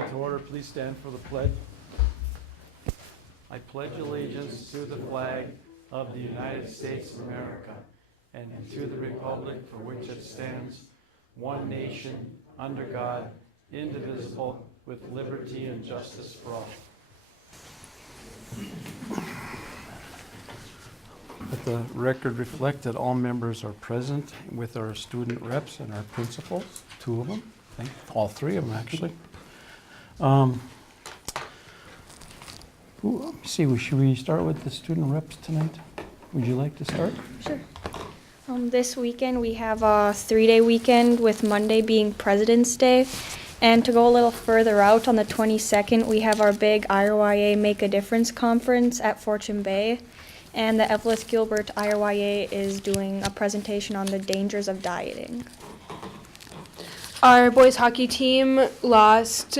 Meeting to order. Please stand for the pledge. I pledge allegiance to the flag of the United States of America and to the republic for which it stands, one nation, under God, indivisible, with liberty and justice for all. Let the record reflect that all members are present with our student reps and our principals, two of them, I think, all three of them actually. Let me see, should we start with the student reps tonight? Would you like to start? Sure. This weekend we have a 3-day weekend with Monday being President's Day. And to go a little further out, on the 22nd, we have our big IRYA Make a Difference conference at Fortune Bay. And the Eveleth-Gilbert IRYA is doing a presentation on the dangers of dieting. Our boys hockey team lost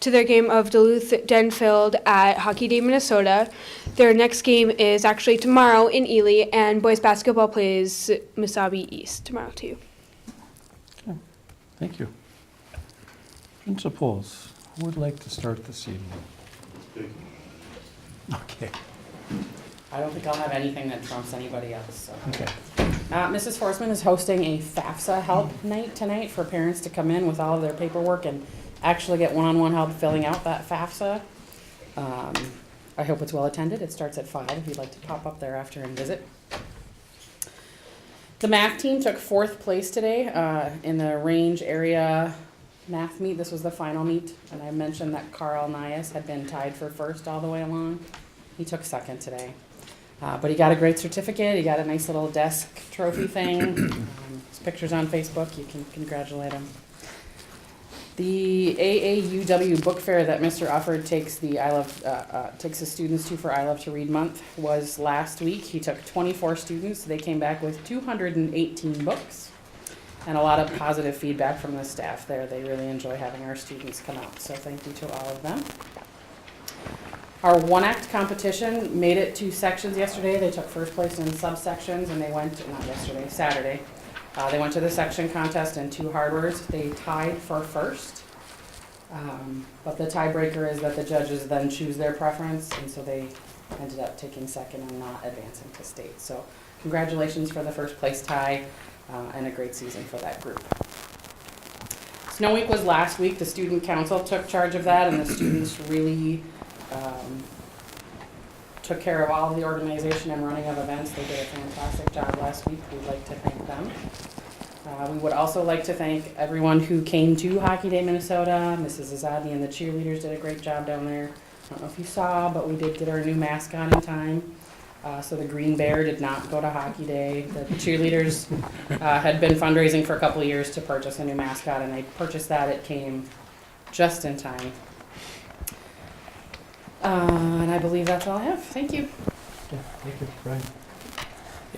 to their game of Duluth-Denfield at Hockey Day, Minnesota. Their next game is actually tomorrow in Ely, and boys basketball plays Mesabi East tomorrow too. Okay. Thank you. Principals, who would like to start this evening? Okay. I don't think I'll have anything that trumps anybody else. So. Okay. Mrs. Forsman is hosting a FAFSA help night tonight for parents to come in with all of their paperwork and actually get one-on-one help filling out that FAFSA. I hope it's well attended. It starts at 5 if you'd like to pop up there after and visit. The math team took 4th place today in the range area math meet. This was the final meet, and I mentioned that Carl Nias had been tied for 1st all the way along. He took 2nd today. But he got a great certificate. He got a nice little desk trophy thing. His picture's on Facebook. You can congratulate him. The AAUW book fair that Mr. Ufford takes takes his students to for I Love to Read Month was last week. He took 24 students. They came back with 218 books and a lot of positive feedback from the staff there. They really enjoy having our students come out. So thank you to all of them. Our one-act competition made it 2 sections yesterday. They took 1st place in subsections, and they went, Saturday. They went to the section contest in 2 hardwares. They tied for 1st, but the tiebreaker is that the judges then choose their preference, and so they ended up taking 2nd and not advancing to state. So congratulations for the 1st place tie, and a great season for that group. Snow Week was last week. The student council took charge of that, and the students really took care of all of the organization and running of events. They did a fantastic job last week. We'd like to thank them. We would also like to thank everyone who came to Hockey Day, Minnesota. Mrs. Azadi and the cheerleaders did a great job down there. I don't know if you saw, but we did get our new mascot in time. So the Green Bear did not go to Hockey Day. The cheerleaders had been fundraising for a couple of years to purchase a new mascot, and they purchased that. It came just in time. And I believe that's all I have. Thank you. Yeah, thank you, Brian.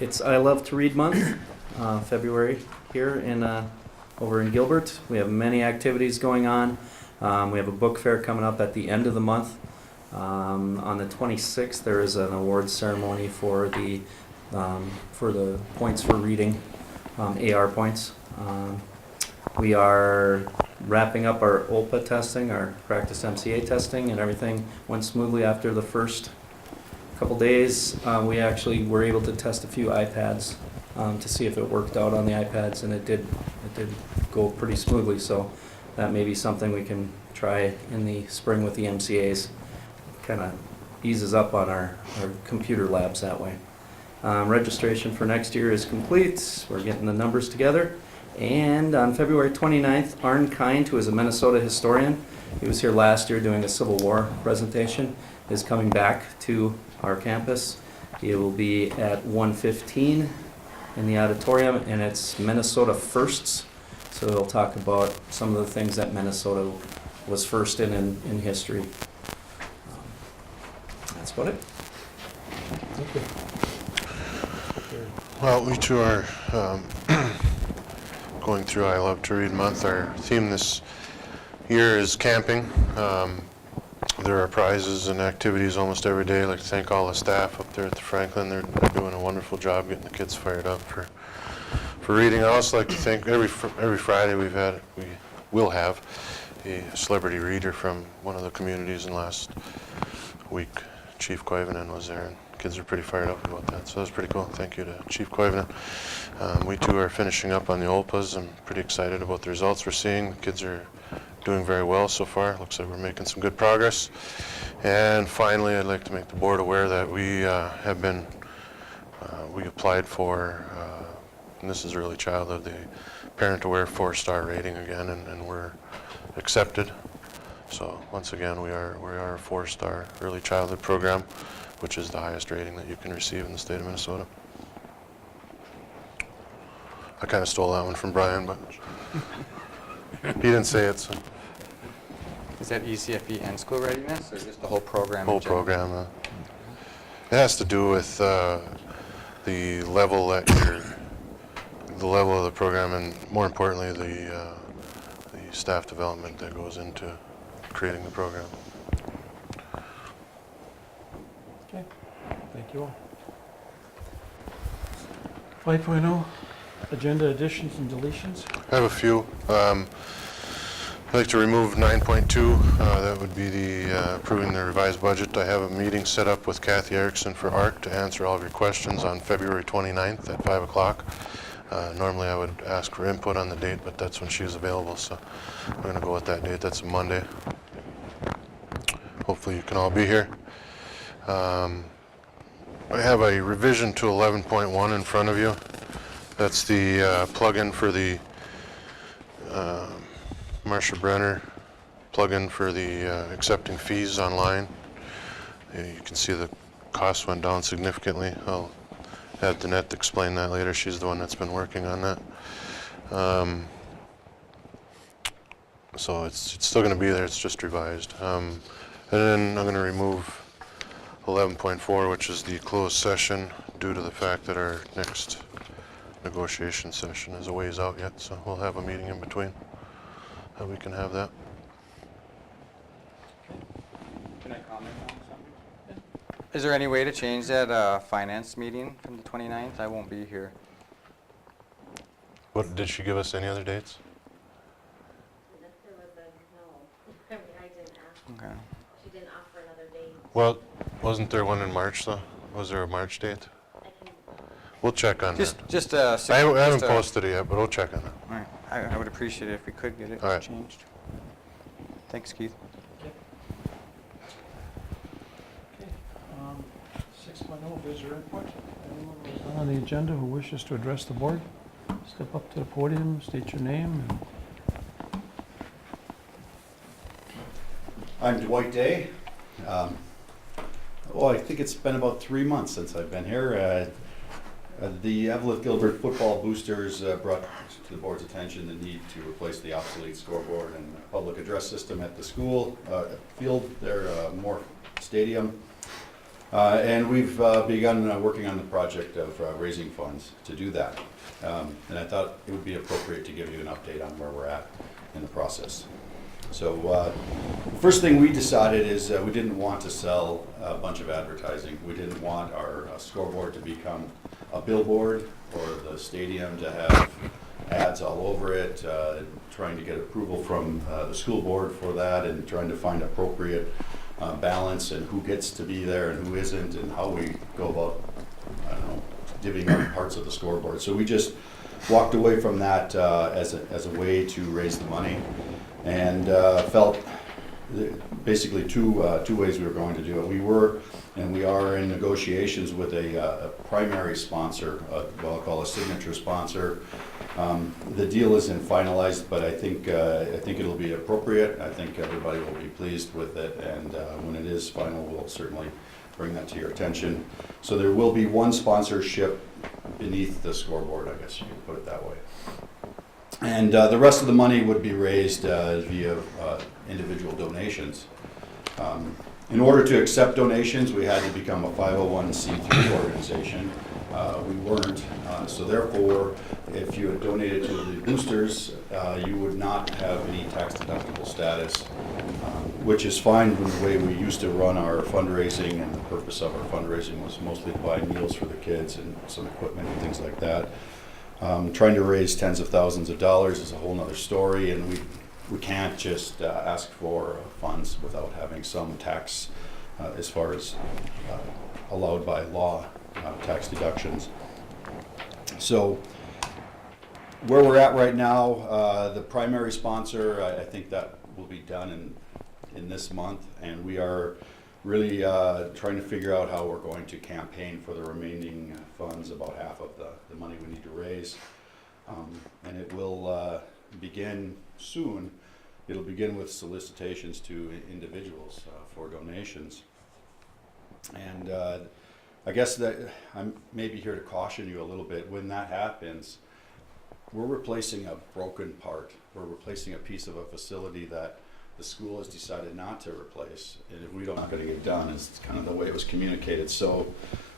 It's I Love to Read Month, February here over in Gilbert. We have many activities going on. We have a book fair coming up at the end of the month. On the 26th, there is an awards ceremony for the points for reading, AR points. We are wrapping up our OLPA testing, our practice MCA testing, and everything went smoothly after the first couple days. We actually were able to test a few iPads to see if it worked out on the iPads, and it did go pretty smoothly. So that may be something we can try in the spring with the MCAs. Kind of eases up on our computer labs that way. Registration for next year is complete. We're getting the numbers together. And on February 29th, Arn Kind, who is a Minnesota historian, he was here last year doing a Civil War presentation, is coming back to our campus. He will be at 1:15 in the auditorium, and it's Minnesota Firsts. So he'll talk about some of the things that Minnesota was first in history. That's about it. Thank you. Well, we too are going through I Love to Read Month. Our theme this year is camping. There are prizes and activities almost every day. I'd like to thank all the staff up there at the Franklin. They're doing a wonderful job getting the kids fired up for reading. I'd also like to thank every Friday we will have a celebrity reader from one of the communities in last week. Chief Koivunen was there, and kids are pretty fired up about that. So that was pretty cool. Thank you to Chief Koivunen. We too are finishing up on the OLPAs. I'm pretty excited about the results we're seeing. The kids are doing very well so far. Looks like we're making some good progress. And finally, I'd like to make the board aware that we we applied for, and this is early childhood, the Parent Aware 4-star rating again, and we're accepted. So once again, we are a 4-star early childhood program, which is the highest rating that you can receive in the state of Minnesota. I kind of stole that one from Brian, but he didn't say it. So. Is that ECFE and school readiness, or just the whole program? Whole program. It has to do with the level that the level of the program, and more importantly, the staff development that goes into creating the program. Okay, thank you all. 5.0, agenda additions and deletions. I have a few. I'd like to remove 9.2. That would be the approving the revised budget. I have a meeting set up with Kathy Erickson for ARC to answer all of your questions on February 29th at 5 o'clock. Normally I would ask for input on the date, but that's when she's available, so I'm going to go with that date. That's a Monday. Hopefully you can all be here. I have a revision to 11.1 in front of you. That's the plug-in for the Marcia Brenner plug-in for the accepting fees online. You can see the cost went down significantly. I'll have Danette explain that later. She's the one that's been working on that. So it's still going to be there. It's just revised. And then I'm going to remove 11.4, which is the closed session, due to the fact that our next negotiation session is a ways out yet. So we'll have a meeting in between. We can have that. Can I comment on something? Is there any way to change that finance meeting from the 29th? I won't be here. What did she give us? Any other dates? There was a no. I mean, I didn't ask. Okay. She didn't offer another date. Well, wasn't there one in March though? Was there a March date? I can. We'll check on Just that. I haven't posted it yet, but we'll check on it. All right. I would appreciate it if we could get it All right. changed. Thanks, Keith. Okay, 6.0, visitor input. Anyone who's not on the agenda who wishes to address the board, step up to the podium, state your name. I'm Dwight Day. I think it's been about 3 months since I've been here. The Eveleth-Gilbert football boosters brought to the board's attention the need to replace the obsolete scoreboard and public address system at the school field, their Moore Stadium. And we've begun working on the project of raising funds to do that. And I thought it would be appropriate to give you an update on where we're at in the process. So the first thing we decided is we didn't want to sell a bunch of advertising. We didn't want our scoreboard to become a billboard or the stadium to have ads all over it, trying to get approval from the school board for that and trying to find appropriate balance and who gets to be there and who isn't and how we go about, I don't know, divvying up parts of the scoreboard. So we just walked away from that as a way to raise the money, and felt basically two ways we were going to do it. We were and we are in negotiations with a primary sponsor, what I'll call a signature sponsor. The deal isn't finalized, but I think it'll be appropriate. I think everybody will be pleased with it, and when it is final, we'll certainly bring that to your attention. So there will be one sponsorship beneath the scoreboard, I guess you could put it that way. And the rest of the money would be raised via individual donations. In order to accept donations, we had to become a 501c3 organization. We weren't, so therefore, if you had donated to the boosters, you would not have any tax-deductible status, which is fine with the way we used to run our fundraising, and the purpose of our fundraising was mostly to buy meals for the kids and some equipment and things like that. Trying to raise tens of thousands of dollars is a whole nother story, and we we can't just ask for funds without having some tax as far as allowed by law, tax deductions. So where we're at right now, the primary sponsor, I think that will be done in this month, and we are really trying to figure out how we're going to campaign for the remaining funds, about half of the money we need to raise. And it will begin soon. It'll begin with solicitations to individuals for donations. And I guess that I'm maybe here to caution you a little bit. When that happens, we're replacing a broken part. We're replacing a piece of a facility that the school has decided not to replace. And if we don't, not going to get done, is kind of the way it was communicated. So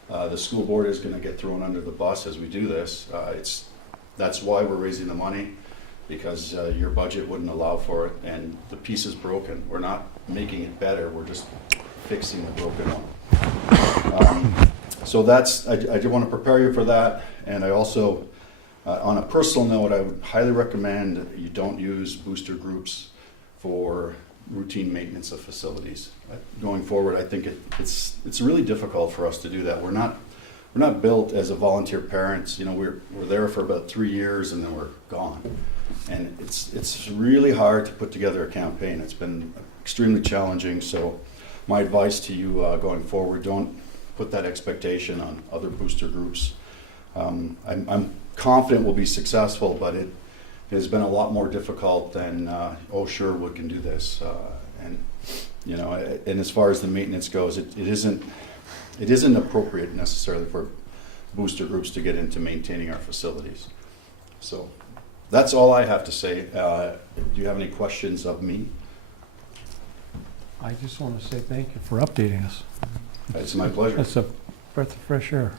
the school board is going to get thrown under the bus as we do this. That's why we're raising the money, because your budget wouldn't allow for it, and the piece is broken. We're not making it better, we're just fixing the broken one. So that's, I do want to prepare you for that, and I also, on a personal note, I would highly recommend you don't use booster groups for routine maintenance of facilities. Going forward, I think it's really difficult for us to do that. We're not built as a volunteer parents. You know, we're there for about 3 years and then we're gone. And it's really hard to put together a campaign. It's been extremely challenging. So my advice to you going forward, don't put that expectation on other booster groups. I'm confident we'll be successful, but it has been a lot more difficult than, oh, sure, we can do this. And you know, and as far as the maintenance goes, it isn't appropriate necessarily for booster groups to get into maintaining our facilities. So that's all I have to say. Do you have any questions of me? I just want to say thank you for updating us. It's my pleasure. That's a breath of fresh air.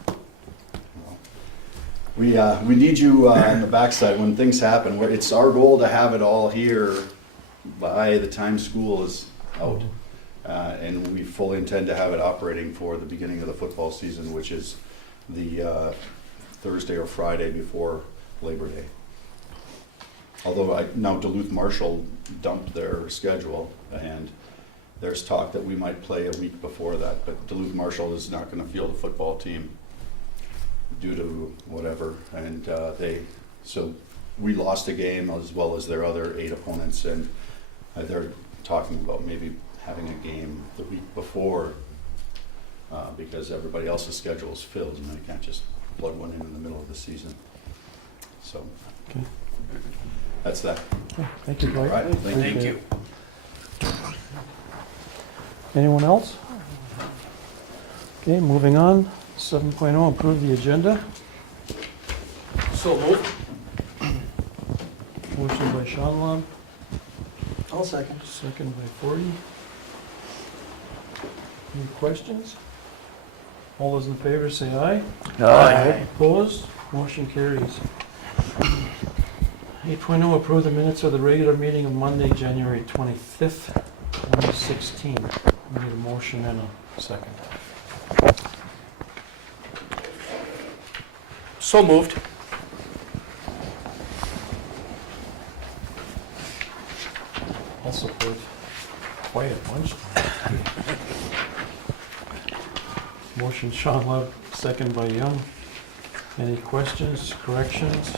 We need you on the backside when things happen. It's our goal to have it all here by the time school is out. And we fully intend to have it operating for the beginning of the football season, which is the Thursday or Friday before Labor Day. Although now Duluth Marshall dumped their schedule, and there's talk that we might play a week before that, but Duluth Marshall is not going to field a football team due to whatever, and so we lost a game as well as their other 8 opponents, and they're talking about maybe having a game the week before because everybody else's schedule is filled, and they can't just plug one in the middle of the season. So Okay. that's that. Okay, thank you, All Dwight. right, thank you. Anyone else? Okay, moving on. 7.0, approve the agenda. So moved. Motion by Shean. I'll second. Second by 40. Any questions? All those in favor say aye. Aye. Opposed? Motion carries. 8.0, approve the minutes of the regular meeting of Monday, January 25th, 2016. We need a motion and a second. So moved. I'll support. Quiet lunchtime. Motion Shean Love, second by Young. Any questions, corrections?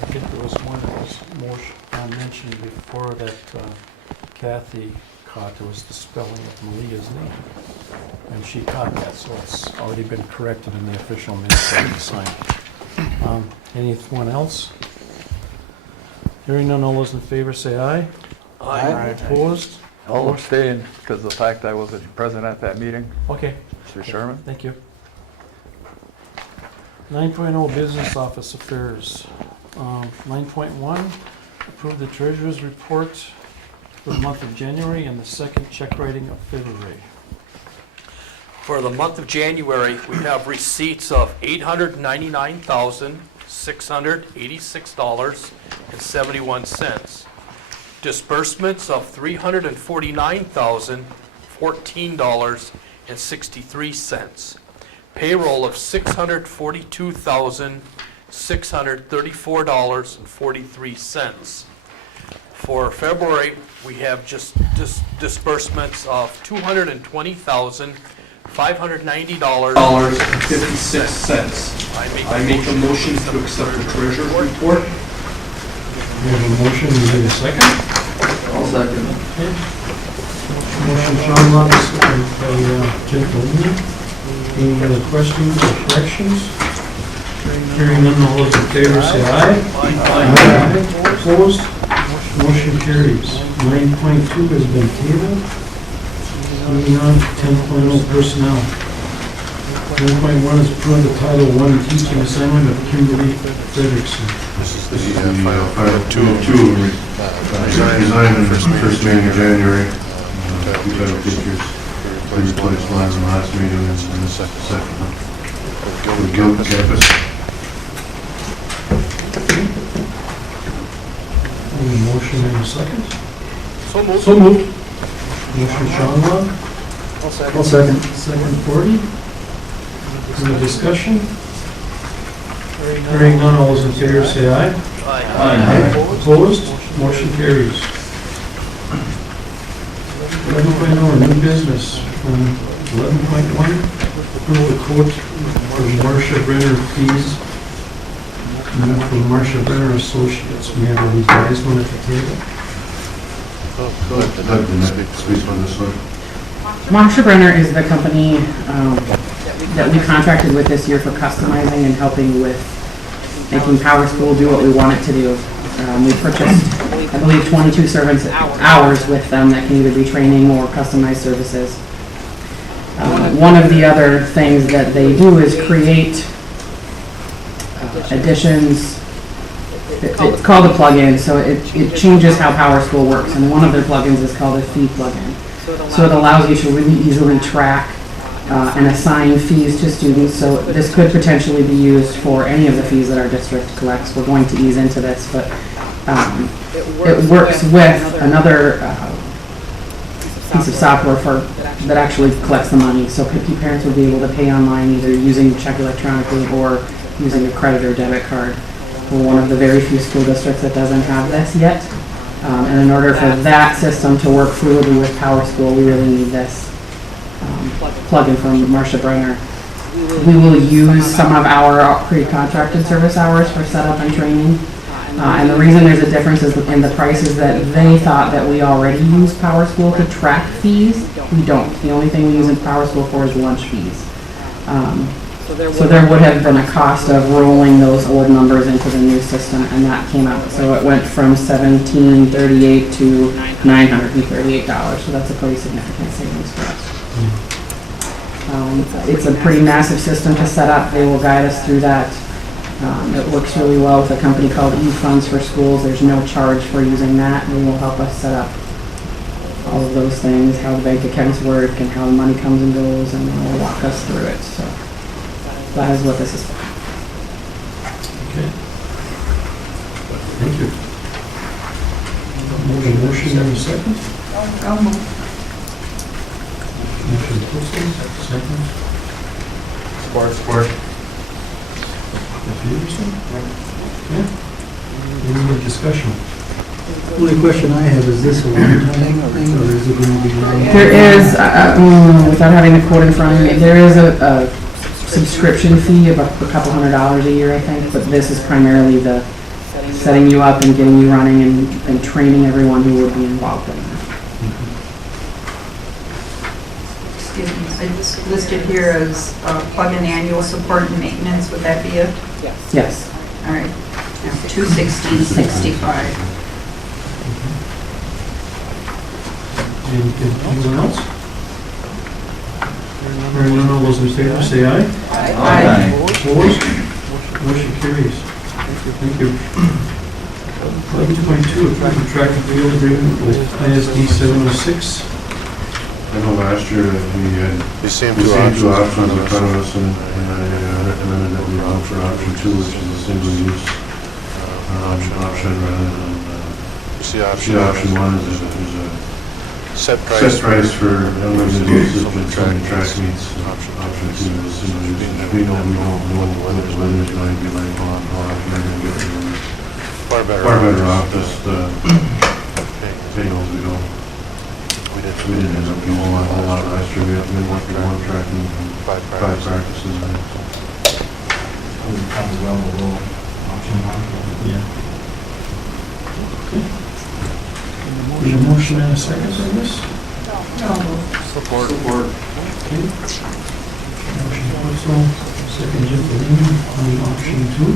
I think there was one that was mentioned before that Kathy caught. It was the spelling of Malia's name. And she caught that, so it's already been corrected in the official minutes that we signed. Anyone else? Hearing none, all those in favor say aye. Aye. Opposed? I'll abstain because of the fact I wasn't present at that meeting, Okay. Mr. Sherman. Thank you. 9.0 Business Office Affairs. 9.1, approve the treasurer's report for the month of January and the second check writing of February. For the month of January, we have receipts of $899,686.71. Disbursements of $349,014.63. Payroll of $642,634.43. For February, we have just disbursements of $220,590.56. I make a motion to accept the treasurer's report. We have a motion, we need a second. I'll second. Motion Sean Lund, second by Jim Colina. Any other questions or corrections? Hearing none, all those in favor say aye. Aye. Opposed? Motion carries. 9.2 has been tabled. Moving on to 10.0 personnel. 10.1 is approve the Title I teaching assignment of Kimberly Frederickson. This is the final two resigned in the first meeting in January. Two title teachers, replaced lines in the last meeting and the second one. The Gilbert campus. Any motion in a second? So moved. So moved. Motion Sean Lund. I'll second. Second 40. Any discussion? Hearing none, all those in favor say aye. Aye. Opposed? Motion carries. 11.0, new business. 11.1, approve the quote for Marcia Brenner fees from Marcia Brenner Associates. We have a revised one at the table. Doug, speak on this one. Marsha Brenner is the company that we contracted with this year for customizing and helping with making Power School do what we want it to do. We purchased, I believe, 22 servants hours with them that can either be training or customized services. One of the other things that they do is create additions. It's called a plugin, so it changes how Power School works, and one of their plugins is called a fee plugin. So it allows you to really easily track and assign fees to students. So this could potentially be used for any of the fees that our district collects. We're going to ease into this, but it works with another piece of software that actually collects the money. So parents would be able to pay online either using check electronically or using a credit or debit card. We're one of the very few school districts that doesn't have this yet. And in order for that system to work fluidly with Power School, we really need this plugin from Marcia Brenner. We will use some of our pre-contracted service hours for setup and training. And the reason there's a difference in the price is that they thought that we already use Power School to track fees. We don't. The only thing we use in Power School for is lunch fees. So there would have been a cost of rolling those old numbers into the new system, and that came out. So it went from $1,738 to $938. So that's a pretty significant savings for us. It's a pretty massive system to set up. They will guide us through that. It works really well with a company called eFunds for Schools. There's no charge for using that. They will help us set up all of those things, how the bank accounts work and how the money comes and goes, and they will walk us through it. So that is what this is for. Okay. Thank you. Motion in a second. Motion posted, second. Support. Peterson? Yeah. Any more discussion? The only question I have, is this a one-time thing, or is it going to be long? There is, without having the quote in front of me, there is a subscription fee of a couple $100 a year, I think, but this is primarily the setting you up and getting you running and training everyone who would be involved in that. Excuse me, it's listed here as plug-in annual support and maintenance. Would that be it? Yes. All right. $216.65. Anyone else? Hearing none, all those in favor say aye. Aye. Opposed? Motion carries. Thank you. 11.2, approve the track and field agreement with ISD 706. I know last year that we had seen two options in front of us, and I recommended that we opt for option 2, which is a single-use option rather than option 1 is a set price for unlimited usage and track meets. Option 2 is single-use, being that we don't know what the weather's going to be like, how often we're going to get there. Far better off just fails, we didn't end up doing a whole lot last year. We had one track and 5 practices. Yeah. Need a motion and a second on this? Support. Okay. Motion Council, second Evelyn on option 2.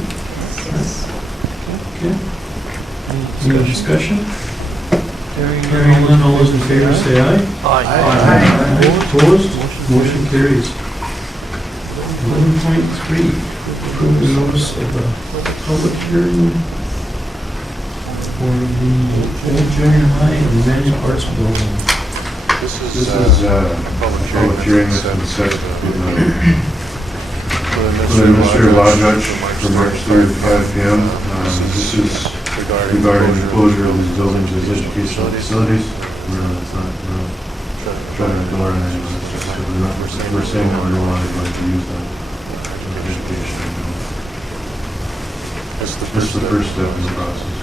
Okay. Any discussion? Hearing none, all those in favor say aye. Aye. Opposed? Motion carries. 11.3, approve the notice of a public hearing for the old junior high and manual arts building. This is public hearing that's been set for the administrative law judge for March 3rd at 5 p.m. This is regarding the closure of these buildings as educational facilities. It's not trying to ignore anything. We're saying that we're no longer going to use them for education. This is the first step in the process.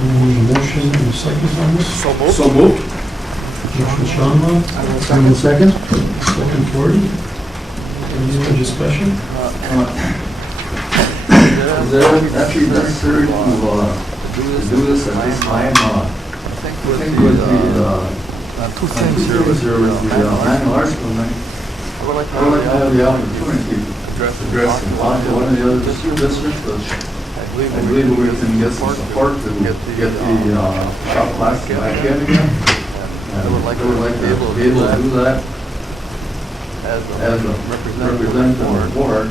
Need a motion and a second on this? So moved. So moved. Motion Sean, and a second. Second 40. Any other discussion? Is it actually necessary to do this at this time? I think with the two things here with the manual arts building, I would like to have the opportunity to address one of the other districts. I believe we can get some support to get the shop class back in again. I would like to be able to do that as a representative on the board.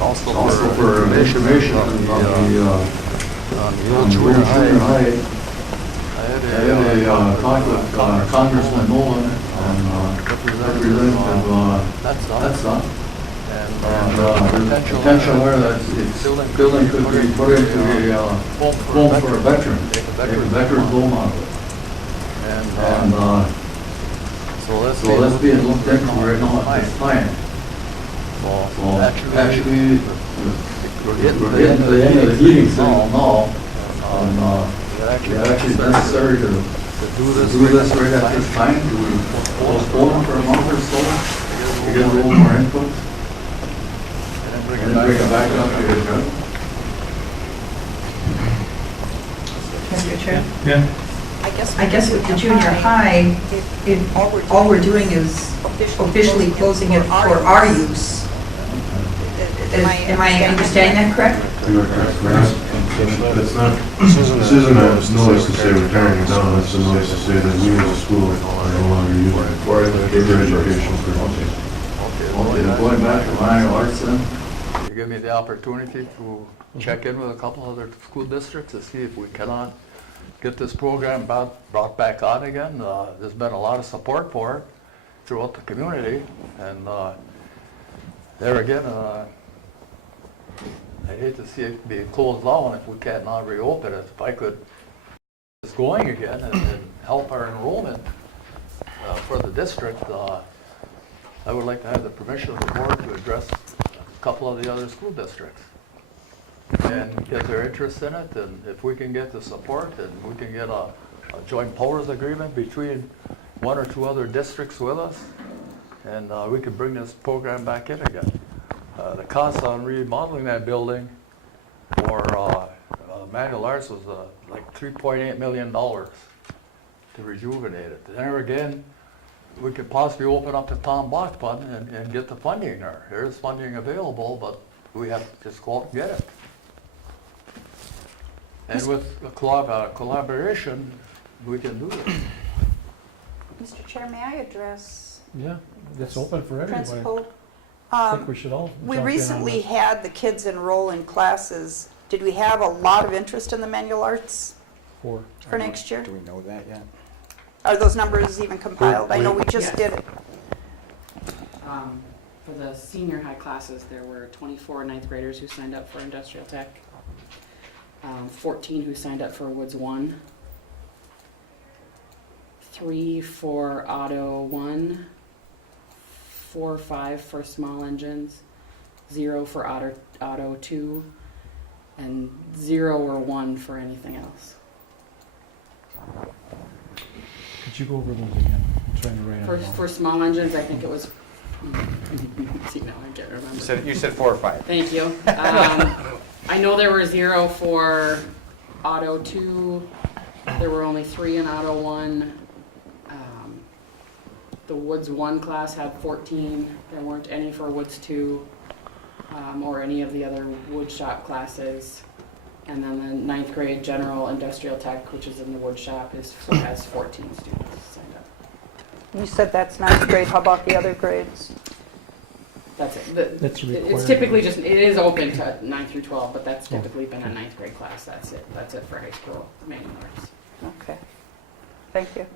Also for information on the old junior high. I had a talk with Congressman Nelle and Representative That's and there's potential there that this building could be put into a home for a veteran, a veteran role model. And so that's being looked into right now at this time. Well, actually, we're getting to the end of the heating cycle now, and it's actually necessary to do this right at this time. Do we postpone for a month or so to get a little more input? And then bring it back up to your agenda? Mr. Chair? Yeah. I guess with the junior high, all we're doing is officially closing it for our use. Am I understanding that correct? You are correct. That's not, this isn't a notice to say we're tearing it down, it's a notice to say that we as a school are no longer using it for educational purposes. Okay, going back to manual arts then, you give me the opportunity to check in with a couple other school districts to see if we cannot get this program brought back on again. There's been a lot of support for it throughout the community, and there again, I hate to see it being closed down if we can't not reopen it. If I could get going again and help our enrollment for the district, I would like to have the permission of the board to address a couple of the other school districts and get their interest in it. And if we can get the support and we can get a joint powers agreement between one or two other districts with us, and we can bring this program back in again. The cost on remodeling that building for manual arts was like $3.8 million to rejuvenate it. There again, we could possibly open up the Tom Block Fund and get the funding there. There's funding available, but we have to just go out and get it. And with a collaboration, we can do it. Mr. Chair, may I address? Yeah, it's open for everybody. Principal? I think we should all We jump in on recently this. had the kids enroll in classes. Did we have a lot of interest in the manual arts for next year? Do we know that yet? Are those numbers even compiled? I know we just did it. For the senior high classes, there were 24 ninth graders who signed up for industrial tech, 14 who signed up for Woods 1, 3 for Auto 1, 4 or 5 for small engines, 0 for Auto 2, and 0 or 1 for anything else. Could you go over those again? I'm trying to write For, them down. for small engines, I think it was, see, now I can't remember. You said 4 or 5. Thank you. I know there were 0 for Auto 2. There were only 3 in Auto 1. The Woods 1 class had 14. There weren't any for Woods 2 or any of the other wood shop classes. And then the 9th grade General Industrial Tech, which is in the wood shop, has 14 students signed up. You said that's 9th grade, how about the other grades? That's it. That's It's required. typically just, it is open to 9 through 12, but that's typically been a 9th grade class. That's it. That's it for high school manual arts. Okay, thank you.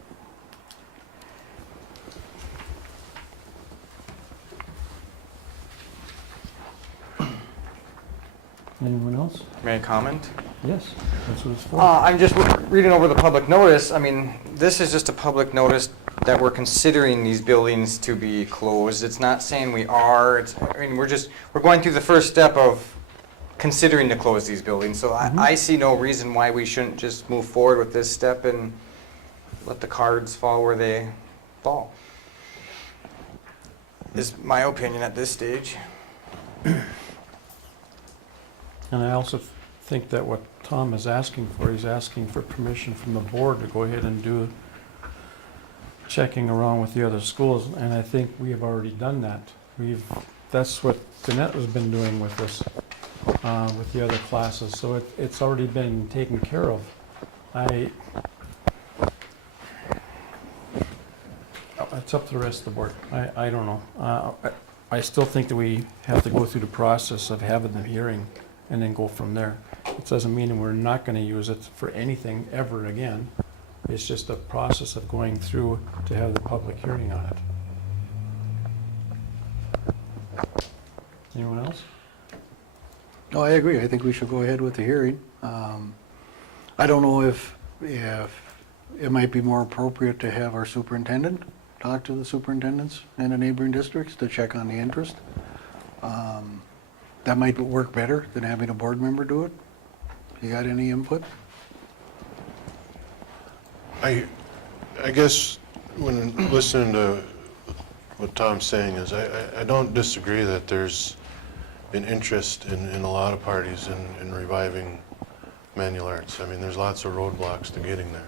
Anyone else? May I comment? Yes, that's what it's for. I'm just reading over the public notice. I mean, this is just a public notice that we're considering these buildings to be closed. It's not saying we are. We're going through the first step of considering to close these buildings. So I see no reason why we shouldn't just move forward with this step and let the cards fall where they fall. Is my opinion at this stage. And I also think that what Tom is asking for, he's asking for permission from the board to go ahead and do checking around with the other schools, and I think we have already done that. That's what Danette has been doing with this, with the other classes, so it's already been taken care of. It's up to the rest of the board. I don't know. I still think that we have to go through the process of having the hearing and then go from there. It doesn't mean we're not going to use it for anything ever again. It's just a process of going through to have the public hearing on it. Anyone else? No, I agree. I think we should go ahead with the hearing. I don't know if it might be more appropriate to have our superintendent talk to the superintendents in the neighboring districts to check on the interest. That might work better than having a board member do it. You got any input? I guess when listening to what Tom's saying is, I don't disagree that there's an interest in a lot of parties in reviving manual arts. I mean, there's lots of roadblocks to getting there.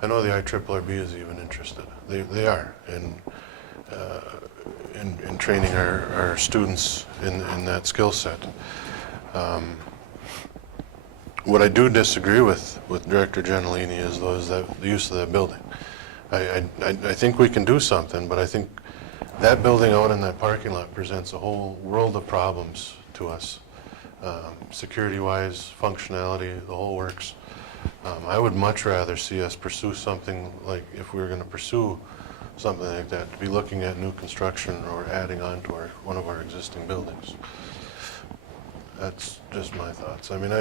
I know the IRRB is even interested. They are in training our students in that skill set. What I do disagree with Director Gentilini is the use of that building. I think we can do something, but I think that building out in that parking lot presents a whole world of problems to us. Security-wise, functionality, the whole works. I would much rather see us pursue something like, if we were going to pursue something like that, to be looking at new construction or adding on to one of our existing buildings. That's just my thoughts. I mean,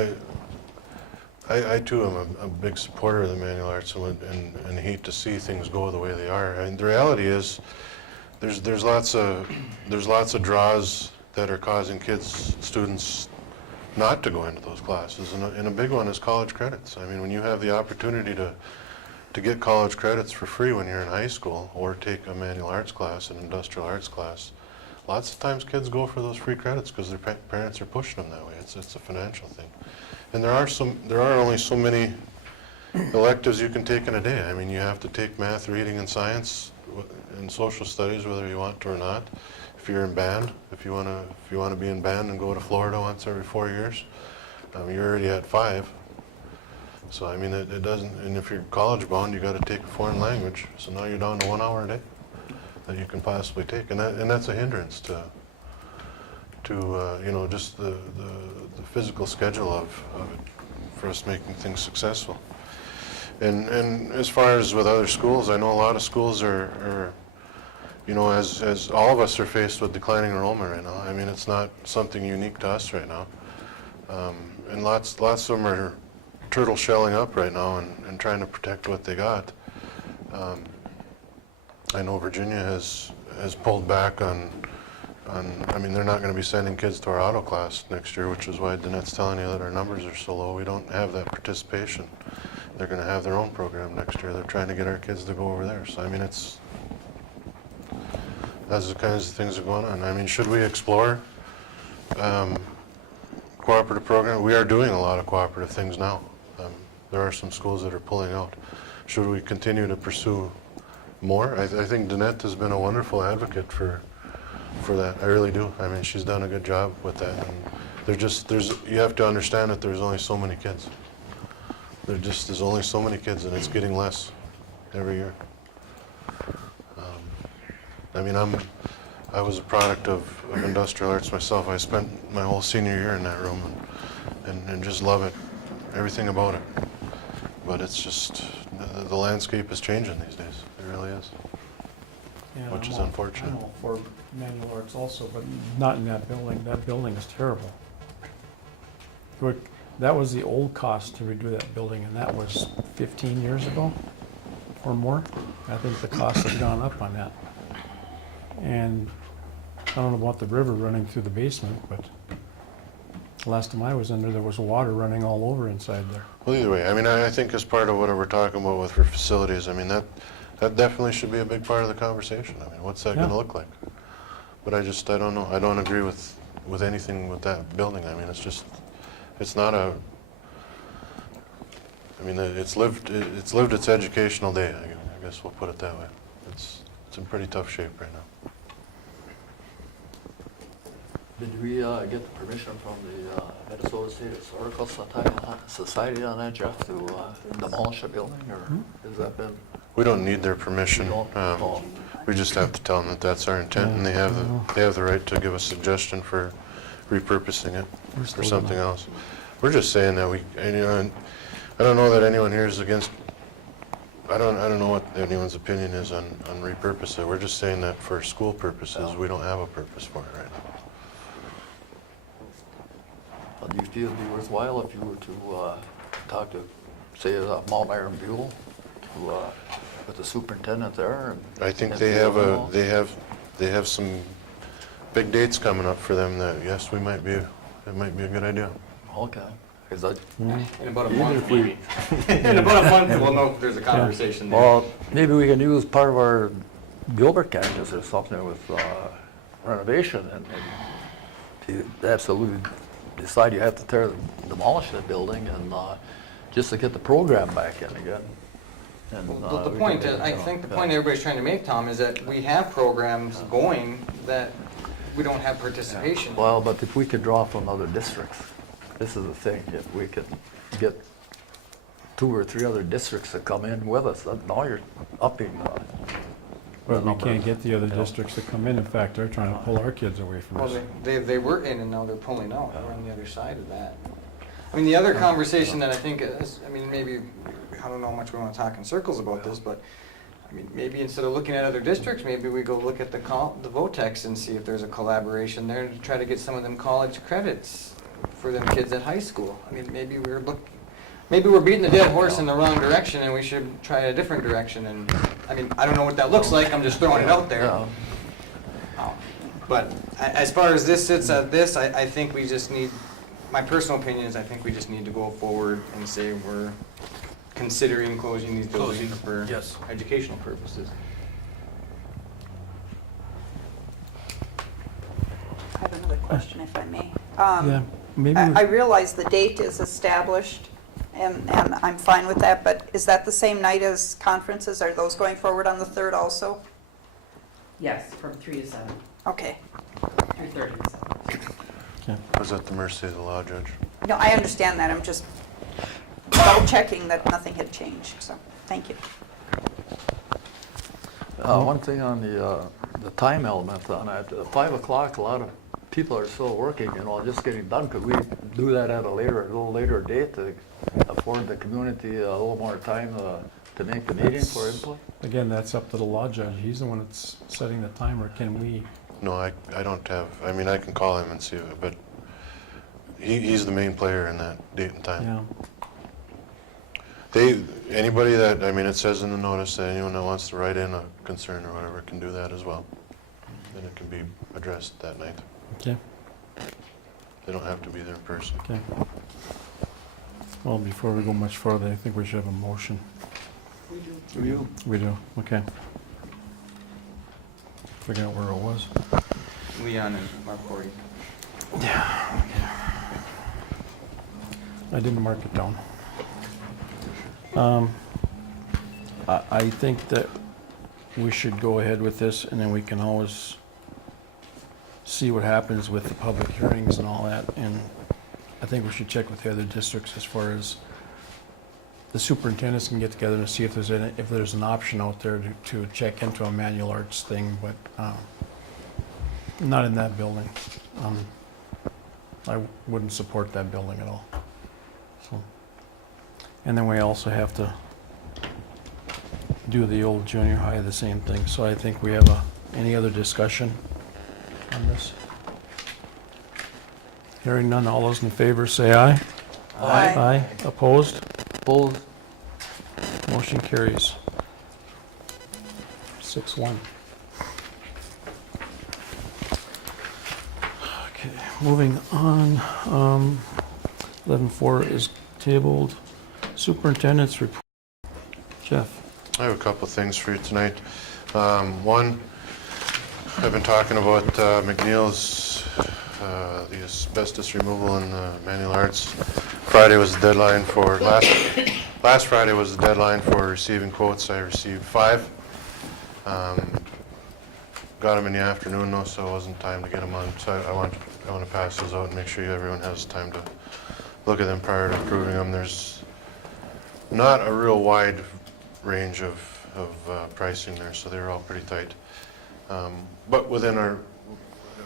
I too am a big supporter of the manual arts and hate to see things go the way they are. And the reality is, there's lots of draws that are causing students not to go into those classes, and a big one is college credits. I mean, when you have the opportunity to get college credits for free when you're in high school, or take a manual arts class, an industrial arts class, lots of times kids go for those free credits because their parents are pushing them that way. It's a financial thing. And there are only so many electives you can take in a day. I mean, you have to take math, reading, and science, and social studies, whether you want to or not. If you're in band, if you want to be in band and go to Florida once every 4 years, you're already at 5. So I mean, it doesn't. And if you're college bound, you got to take a foreign language. So now you're down to 1 hour a day that you can possibly take, and that's a hindrance to you know, just the physical schedule of it for us making things successful. And as far as with other schools, I know a lot of schools are you know, as all of us are faced with declining enrollment right now. I mean, it's not something unique to us right now. And lots of them are turtle shelling up right now and trying to protect what they got. I know Virginia has pulled back on I mean, they're not gonna be sending kids to our auto class next year, which is why Danette's telling you that our numbers are so low. We don't have that participation. They're gonna have their own program next year. They're trying to get our kids to go over there. So, I mean, that's the kinds of things that are going on. I mean, should we explore cooperative program? We are doing a lot of cooperative things now. There are some schools that are pulling out. Should we continue to pursue more? I think Danette has been a wonderful advocate for that. I really do. I mean, she's done a good job with that. And you have to understand that there's only so many kids. There's only so many kids, and it's getting less every year. I mean, I was a product of industrial arts myself. I spent my whole senior year in that room and just love it, everything about it. But it's just, the landscape is changing these days. It really is, Yeah, which I'm is all- unfortunate. I'm all for manual arts also, but not in that building. That building is terrible. That was the old cost to redo that building, and that was 15 years ago or more. I think the cost has gone up on that. And I don't know about the river running through the basement, but last time I was in there was water running all over inside there. Well, either way, I mean, I think as part of what we're talking about with for facilities, I mean, that definitely should be a big part of the conversation. I mean, what's that Yeah. gonna look like? But I don't know. I don't agree with anything with that building. I mean, it's not a, I mean, it's lived its educational day, I guess we'll put it that way. It's in pretty tough shape right now. Did we get the permission from the Minnesota State Historical Society on that, Jeff, to demolish the building, or has that been? We don't need their permission. We don't? Oh. We just have to tell them that that's our intent, and they have the right to give a suggestion for repurposing it for something else. We're just saying that and I don't know that anyone here is against. I don't know what anyone's opinion is on repurpose it. We're just saying that for school purposes, we don't have a purpose for it right now. Do you feel it'd be worthwhile if you were to talk to, say, Mount Iron Buell, with the superintendent there? I think they have some big dates coming up for them that, yes, it might be a good idea. Okay. Is that, In about a month, maybe. In about a month, we'll know if there's a conversation there. well, maybe we can use part of our Gilbert campus or something with renovation, and if you absolutely decide you have to demolish that building, and just to get the program back in again. And, Well, the we point, can- I think the point everybody's trying to make, Tom, is that we have programs going that we don't have participation in. Well, but if we could draw from other districts, this is the thing, if we could get 2 or 3 other districts to come in with us, now you're upping But we can't get the other districts to come in. In fact, they're trying to pull our kids away from us. Well, they were in and now they're pulling out. We're on the other side of that. I mean, the other conversation that I think is, I mean, maybe, I don't know how much we want to talk in circles about this, but I mean, maybe instead of looking at other districts, maybe we go look at the VOTEX and see if there's a collaboration there to try to get some of them college credits for them kids at high school. I mean, maybe we're beating the dead horse in the wrong direction and we should try a different direction. And I mean, I don't know what that looks like. I'm just throwing it out there. But as far as this sits at this, I think we just need, my personal opinion is I think we just need to go forward and say we're considering closing these buildings for educational purposes. I have another question, if I may. Yeah, maybe. I realize the date is established, and I'm fine with that, but is that the same night as conferences? Are those going forward on the 3rd also? Yes, from 3 to 7, Okay. 3:30 to 7. I was at the mercy of the law, Judge. No, I understand that. I'm just double checking that nothing had changed, so, thank you. One thing on the time element on that, 5 o'clock, a lot of people are still working, just getting done. Could we do that at a little later date to afford the community a little more time to make the meeting for input? Again, that's up to the law judge. He's the one that's setting the timer. Can we? No, I don't have, I mean, I can call him and see, but he's the main player in that date and time. Yeah. Anybody that, I mean, it says in the notice that anyone that wants to write in a concern or whatever can do that as well. then it can be addressed that night. Okay. They don't have to be there in person. Okay. Well, before we go much further, I think we should have a motion. Do you? We do, okay. Figure out where it was. Leon and Mark Corey. Yeah. I didn't mark it down. I think that we should go ahead with this, and then we can always see what happens with the public hearings and all that. And I think we should check with the other districts as far as the superintendents can get together and see if there's an option out there to check into a manual arts thing, but not in that building. I wouldn't support that building at all. So, and then we also have to do the old junior high, the same thing. So I think we have any other discussion on this? Hearing none, all those in favor say aye. Aye. Aye. Opposed? Opposed. Motion carries. 6-1. Okay, moving on. 11-4 is tabled. Superintendent's report. Jeff. I have a couple of things for you tonight. One, I've been talking about McNeil's, the asbestos removal in manual arts. Friday was the deadline for, last Friday was the deadline for receiving quotes. I received 5. Got them in the afternoon though, so it wasn't time to get them on. So I want to pass those out and make sure everyone has time to look at them prior to approving them. There's not a real wide range of pricing there, so they're all pretty tight. But within our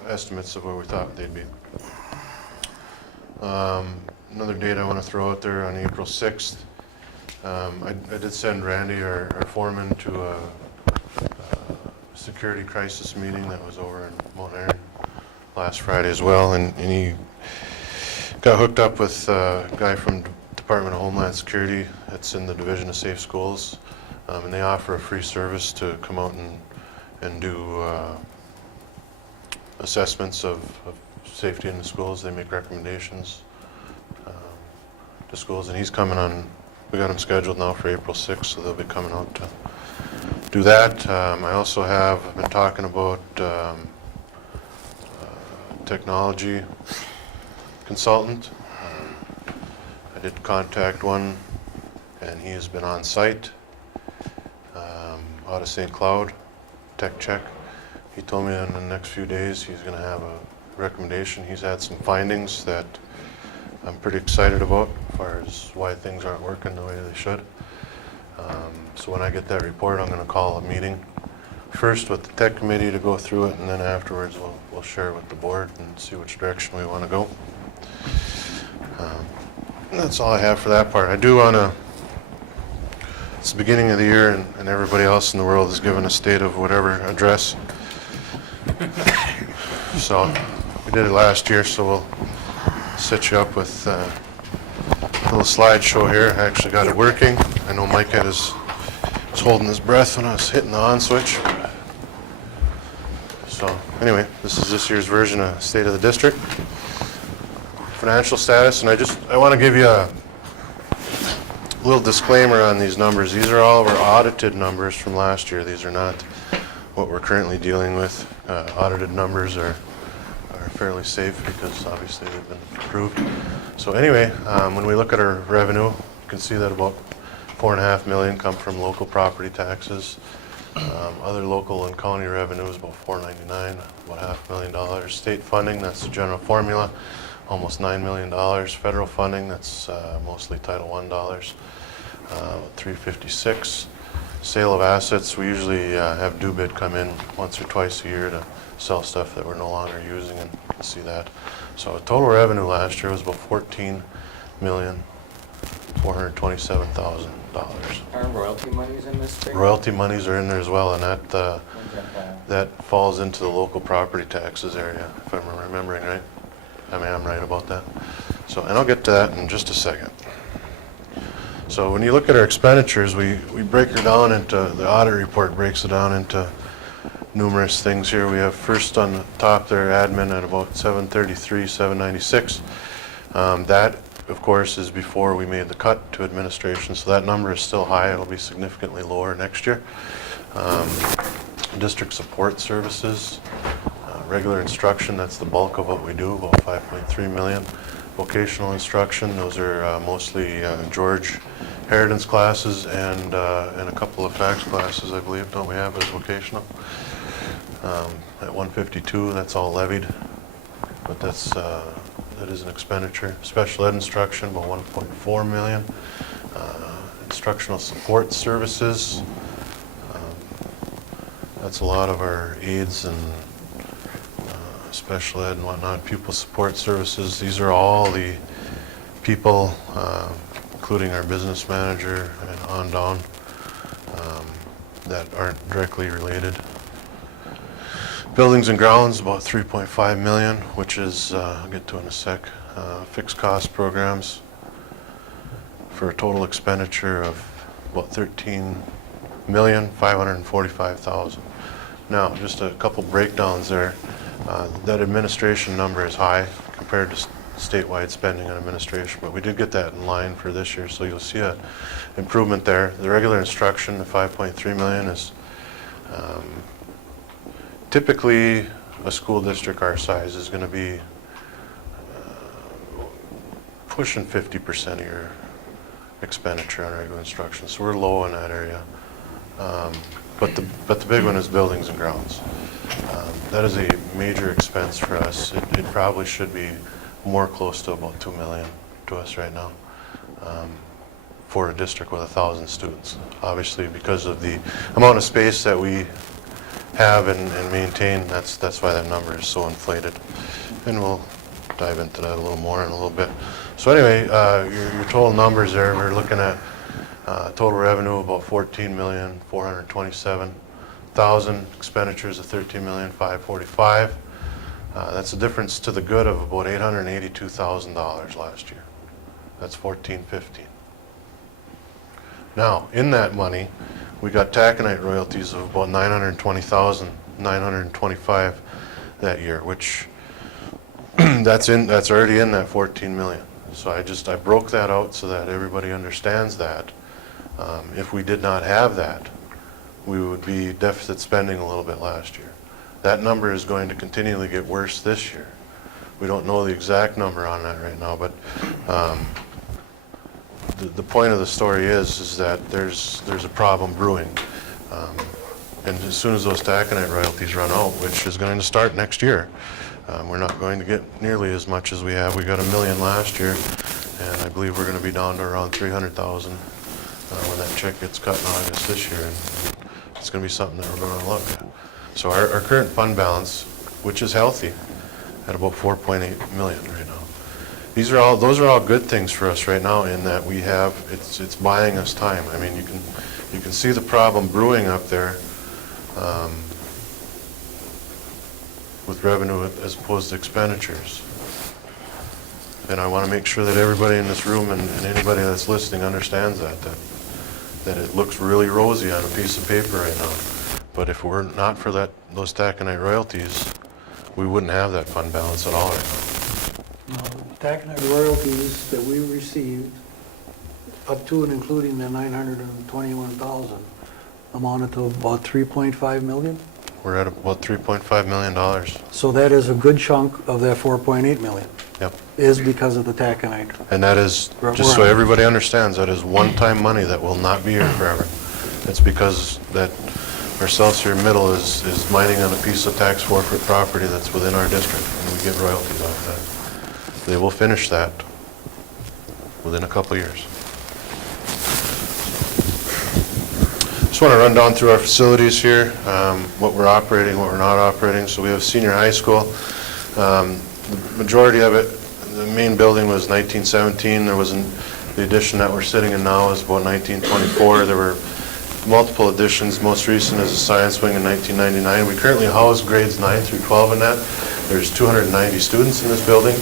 estimates of where we thought they'd be. Another date I want to throw out there on April 6th. I did send Randy, our foreman, to a security crisis meeting that was over in Mount Iron last Friday as well, and he got hooked up with a guy from Department of Homeland Security that's in the Division of Safe Schools, and they offer a free service to come out and do assessments of safety in the schools. They make recommendations to schools, and he's coming on. We got him scheduled now for April 6th, so they'll be coming out to do that. I also I've been talking about technology consultant. I did contact one, and he has been on site out of St. Cloud, Tech Check. He told me in the next few days he's going to have a recommendation. He's had some findings that I'm pretty excited about as far as why things aren't working the way they should. So when I get that report, I'm going to call a meeting first with the tech committee to go through it, and then afterwards we'll share it with the board and see which direction we want to go. That's all I have for that part. I do want to, it's the beginning of the year, and everybody else in the world is given a state of whatever address. So we did it last year, so we'll set you up with a little slideshow here. I actually got it working. I know Mike was holding his breath when I was hitting the on switch. So anyway, this is this year's version of State of the District. Financial status, and I want to give you a little disclaimer on these numbers. These are all of our audited numbers from last year. These are not what we're currently dealing with. Audited numbers are fairly safe because obviously they've been approved. So anyway, when we look at our revenue, you can see that about $4.5 million come from local property taxes. Other local and county revenue is about $499, about $500,000. State funding, that's the general formula, almost $9 million. Federal funding, that's mostly Title I dollars, $356. Sale of assets, we usually have due bid come in once or twice a year to sell stuff that we're no longer using, and you can see that. So total revenue last year was about $14,427,000. Are royalty monies in this thing? Royalty monies are in there as well, and that falls into the local property taxes area, if I'm remembering right. I mean, I'm right about that. So, and I'll get to that in just a second. So when you look at our expenditures, we break it down into, the audit report breaks it down into numerous things here. We have first on the top there, admin at about 733, 796. That, of course, is before we made the cut to administration, so that number is still high. It'll be significantly lower next year. District support services, regular instruction, that's the bulk of what we do, about 5.3 million. Vocational instruction, those are mostly George Harridan's classes and a couple of fax classes, I believe, don't we have as vocational? At 152, that's all levied, but that is an expenditure. Special ed instruction, about 1.4 million. Instructional support services, that's a lot of our aides and special ed and whatnot, pupil support services. These are all the people, including our business manager and on down, that aren't directly related. Buildings and grounds, about 3.5 million, which is, I'll get to in a sec, fixed cost programs for a total expenditure of about 13,545,000. Now, just a couple breakdowns there. That administration number is high compared to statewide spending on administration, but we did get that in line for this year, so you'll see an improvement there. The regular instruction, the 5.3 million, is typically a school district our size is going to be pushing 50% of your expenditure on regular instruction, so we're low in that area. But the big one is buildings and grounds. That is a major expense for us. It probably should be more close to about 2 million to us right now for a district with 1,000 students. Obviously, because of the amount of space that we have and maintain, that's why that number is so inflated. And we'll dive into that a little more in a little bit. So anyway, your total numbers there, we're looking at total revenue about 14,427,000, expenditures of 13,545,000. That's a difference to the good of about $882,000 last year. That's 1415. Now, in that money, we got taconite royalties of about 920,925 that year, which that's already in that 14 million. So I broke that out so that everybody understands that. If we did not have that, we would be deficit spending a little bit last year. That number is going to continually get worse this year. We don't know the exact number on that right now, but the point of the story is that there's a problem brewing. And as soon as those taconite royalties run out, which is going to start next year, we're not going to get nearly as much as we have. We got $1 million last year, and I believe we're going to be down to around 300,000 when that check gets cut in August this year. And it's going to be something that we're going to look at. So our current fund balance, which is healthy, at about 4.8 million right now. Those are all good things for us right now in that we have, it's buying us time. I mean, you can see the problem brewing up there with revenue as opposed to expenditures. And I want to make sure that everybody in this room and anybody that's listening understands that it looks really rosy on a piece of paper right now. But if we're not for those taconite royalties, we wouldn't have that fund balance at all right now. Taconite royalties that we received, up to and including the 921,000, amounted to about 3.5 million? We're at about $3.5 million. So that is a good chunk of that 4.8 million. Yep. Is because of the taconite. And that is, just so everybody understands, that is one-time money that will not be here forever. It's because that Excelsior Middle is mining on a piece of tax forfeit property that's within our district, and we get royalties off that. They will finish that within a couple of years. Just want to run down through our facilities here, what we're operating, what we're not operating. So we have senior high school. The majority of it, the main building was 1917. There was the addition that we're sitting in now is about 1924. There were multiple additions. Most recent is a science wing in 1999. We currently house grades 9 through 12 in that. There's 290 students in this building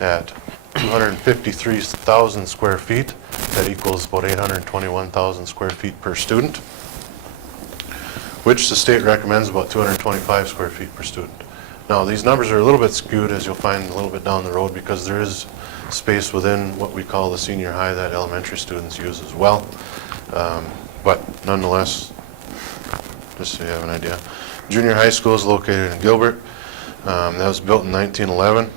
at 253,000 square feet. That equals about 821,000 square feet per student. which the state recommends about 225 square feet per student. Now, these numbers are a little bit skewed, as you'll find a little bit down the road, because there is space within what we call the senior high that elementary students use as well. But nonetheless, just so you have an idea. Junior high school is located in Gilbert. That was built in 1911.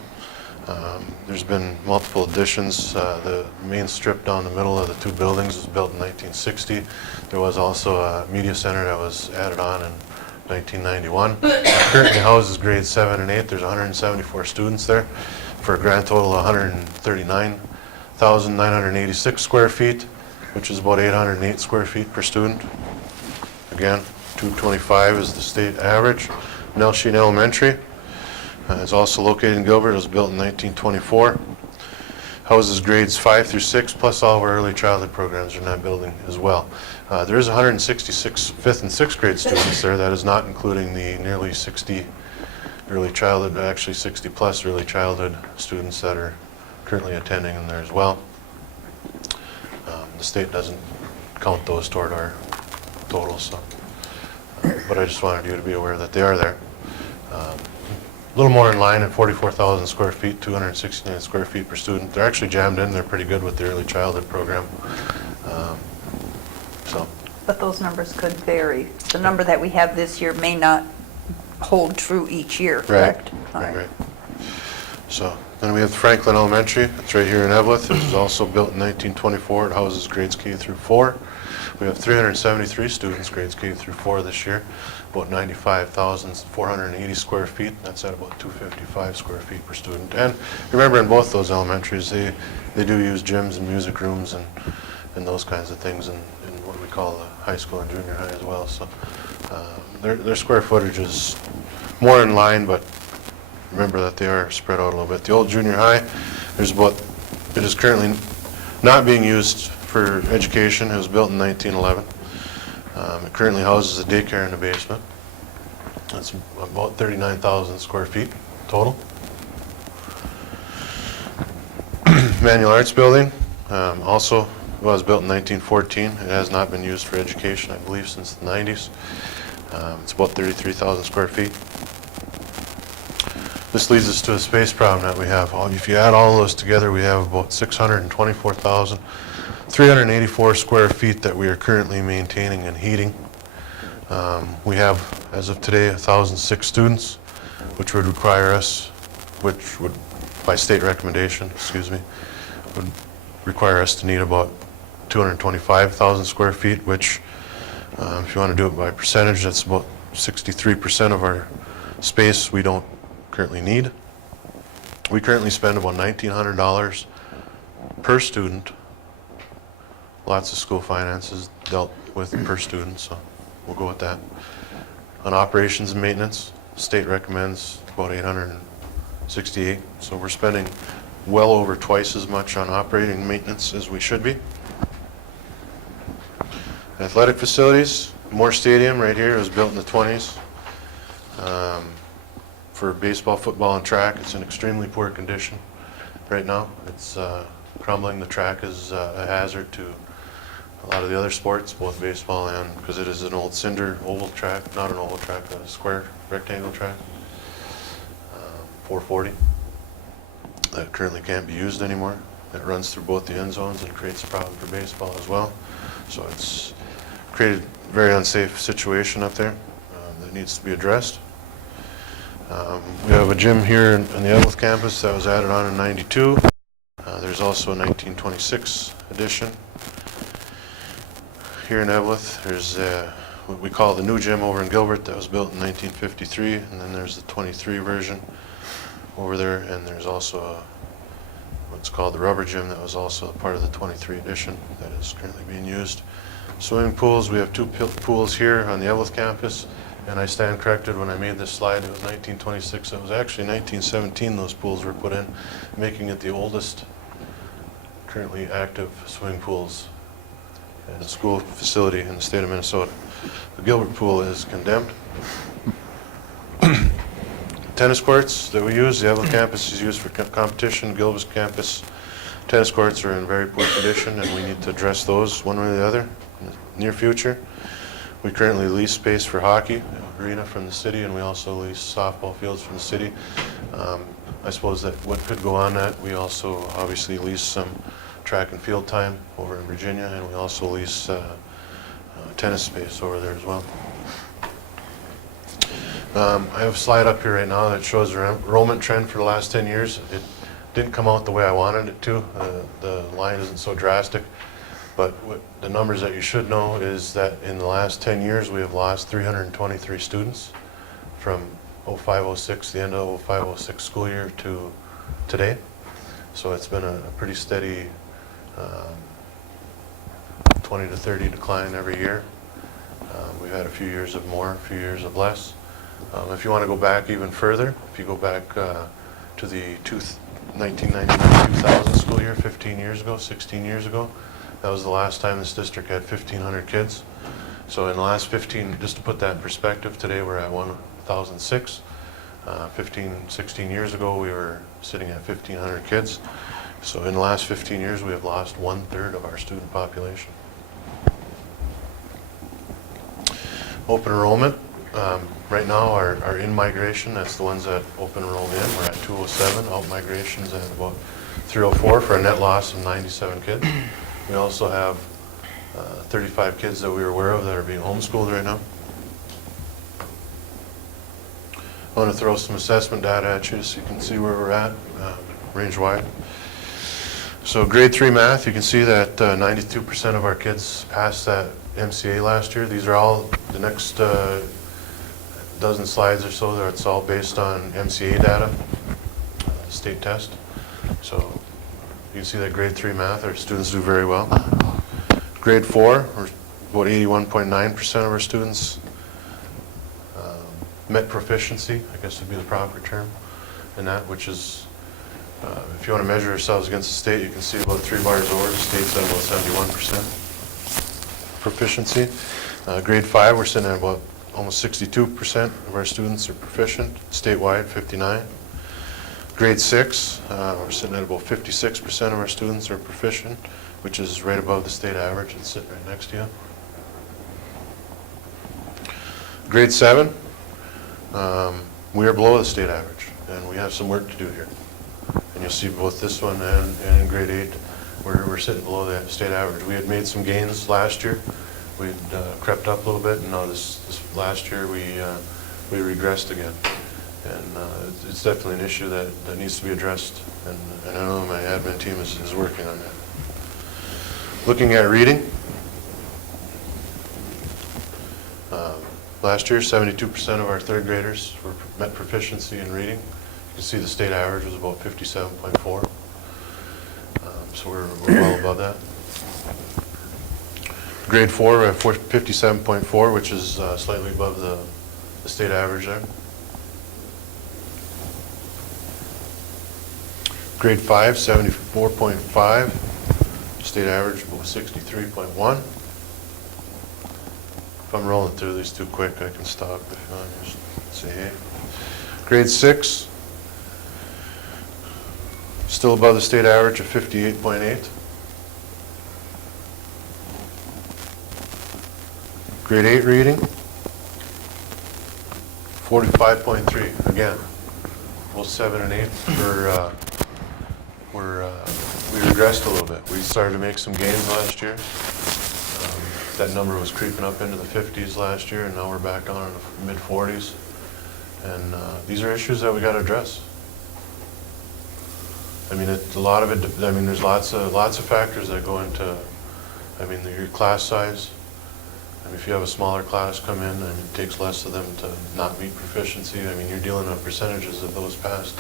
There's been multiple additions. The main strip down the middle of the two buildings was built in 1960. There was also a media center that was added on in 1991. It currently houses grades 7 and 8. There's 174 students there for a grand total of 139,986 square feet, which is about 808 square feet per student. Again, 225 is the state average. Nelle Shean Elementary is also located in Gilbert. It was built in 1924. Houses grades 5 through 6, plus all of our early childhood programs are in that building as well. There is 166 5th and 6th grade students there. That is not including the nearly 60 early childhood, actually 60 plus early childhood students that are currently attending in there as well. The state doesn't count those toward our total, so. But I just wanted you to be aware that they are there. A little more in line at 44,000 square feet, 269 square feet per student. They're actually jammed in. They're pretty good with the early childhood program. But those numbers could vary. The number that we have this year may not hold true each year, correct? Right. So then we have Franklin Elementary. It's right here in Eveleth. It was also built in 1924. It houses grades K through 4. We have 373 students, grades K through 4 this year, about 95,480 square feet. That's at about 255 square feet per student. And remember, in both those elementaries, they do use gyms and music rooms and those kinds of things in what we call the high school and junior high as well. So their square footage is more in line, but remember that they are spread out a little bit. The old junior high, it is currently not being used for education. It was built in 1911. It currently houses a daycare in the basement. That's about 39,000 square feet total. Manual Arts Building also was built in 1914. It has not been used for education, I believe, since the 90s. It's about 33,000 square feet. This leads us to a space problem that we have. If you add all those together, we have about 624,384 square feet that we are currently maintaining and heating. We have, as of today, 1,006 students, which would require us, by state recommendation, would require us to need about 225,000 square feet, which, if you want to do it by percentage, that's about 63% of our space we don't currently need. We currently spend about $1,900 per student. Lots of school finances dealt with per student, so we'll go with that. On operations and maintenance, the state recommends about $868, so we're spending well over twice as much on operating and maintenance as we should be. Athletic facilities, Moore Stadium right here, it was built in the 20s. For baseball, football, and track, it's in extremely poor condition right now. It's crumbling. The track is a hazard to a lot of the other sports, both baseball and, because it is an old cinder oval track, not an oval track, a square rectangle track, 440, that currently can't be used anymore. It runs through both the end zones and creates a problem for baseball as well. So it's created a very unsafe situation up there that needs to be addressed. We have a gym here in the Eveleth campus that was added on in '92. There's also a 1926 edition. Here in Eveleth, there's what we call the new gym over in Gilbert that was built in 1953, and then there's the 23 version over there, and there's also what's called the rubber gym that was also part of the 23 edition that is currently being used. Swimming pools, we have 2 pools here on the Eveleth campus, and I stand corrected when I made this slide. It was 1926. It was actually 1917 those pools were put in, making it the oldest currently active swimming pools in a school facility in the state of Minnesota. The Gilbert pool is condemned. Tennis courts that we use, the Eveleth campus is used for competition. Gilbert's campus tennis courts are in very poor condition, and we need to address those one way or the other in the near future. We currently lease space for hockey arena from the city, and we also lease softball fields from the city. I suppose that what could go on that, we also obviously lease some track and field time over in Virginia, and we also lease tennis space over there as well. I have a slide up here right now that shows the enrollment trend for the last 10 years. It didn't come out the way I wanted it to. The line isn't so drastic, but what the numbers that you should know is that in the last 10 years we have lost 323 students from 05-06, the end of 05-06 school year, to today. So it's been a pretty steady 20 to 30 decline every year. We've had a few years of more, a few years of less. If you want to go back even further, if you go back to the 1999-2000 school year, 15 years ago, 16 years ago, that was the last time this district had 1,500 kids. So in the last 15, just to put that in perspective, today we're at 1,006. 16 years ago we were sitting at 1,500 kids. So in the last 15 years we have lost 1/3 of our student population. Open enrollment. Right now our in-migration, that's the ones that open enrolled in, we're at 207. Out-migrations at about 304 for a net loss of 97 kids. We also have 35 kids that we are aware of that are being homeschooled right now. I want to throw some assessment data at you so you can see where we're at, range-wide. So grade 3 math, you can see that 92% of our kids passed that MCA last year. These are all the next dozen slides or so, it's all based on MCA data, state test. So you can see that grade 3 math, our students do very well. Grade 4, we're about 81.9% of our students met proficiency, I guess would be the proper term in that, which is, if you want to measure ourselves against the state, you can see about 3 bars over, the state's at about 71% proficiency. Grade 5, we're sitting at about almost 62% of our students are proficient, statewide 59. Grade 6, we're sitting at about 56% of our students are proficient, which is right above the state average. It's sitting right next to you. Grade 7, we are below the state average, and we have some work to do here. And you'll see both this one and in grade 8, we're sitting below the state average. We had made some gains last year. We'd crept up a little bit, and now this last year we regressed again. And it's definitely an issue that needs to be addressed, and I know my admin team is working on that. Looking at reading, last year 72% of our third graders met proficiency in reading. You can see the state average was about 57.4, so we're well above that. Grade 4, we're at 57.4, which is slightly above the state average there. Grade 5, 74.5, state average about 63.1. If I'm rolling through these too quick, I can stop if you want to just say hey. Grade 6, still above the state average of 58.8. Grade 8 reading, 45.3. Again, both 7 and 8 we regressed a little bit. We started to make some gains last year. That number was creeping up into the 50s last year, and now we're back down in the mid-40s. And these are issues that we got to address. I mean, a lot of it. I mean, there's lots of factors that go into. I mean, your class size. I mean, if you have a smaller class come in, and it takes less of them to not meet proficiency. I mean, you're dealing on percentages of those passed.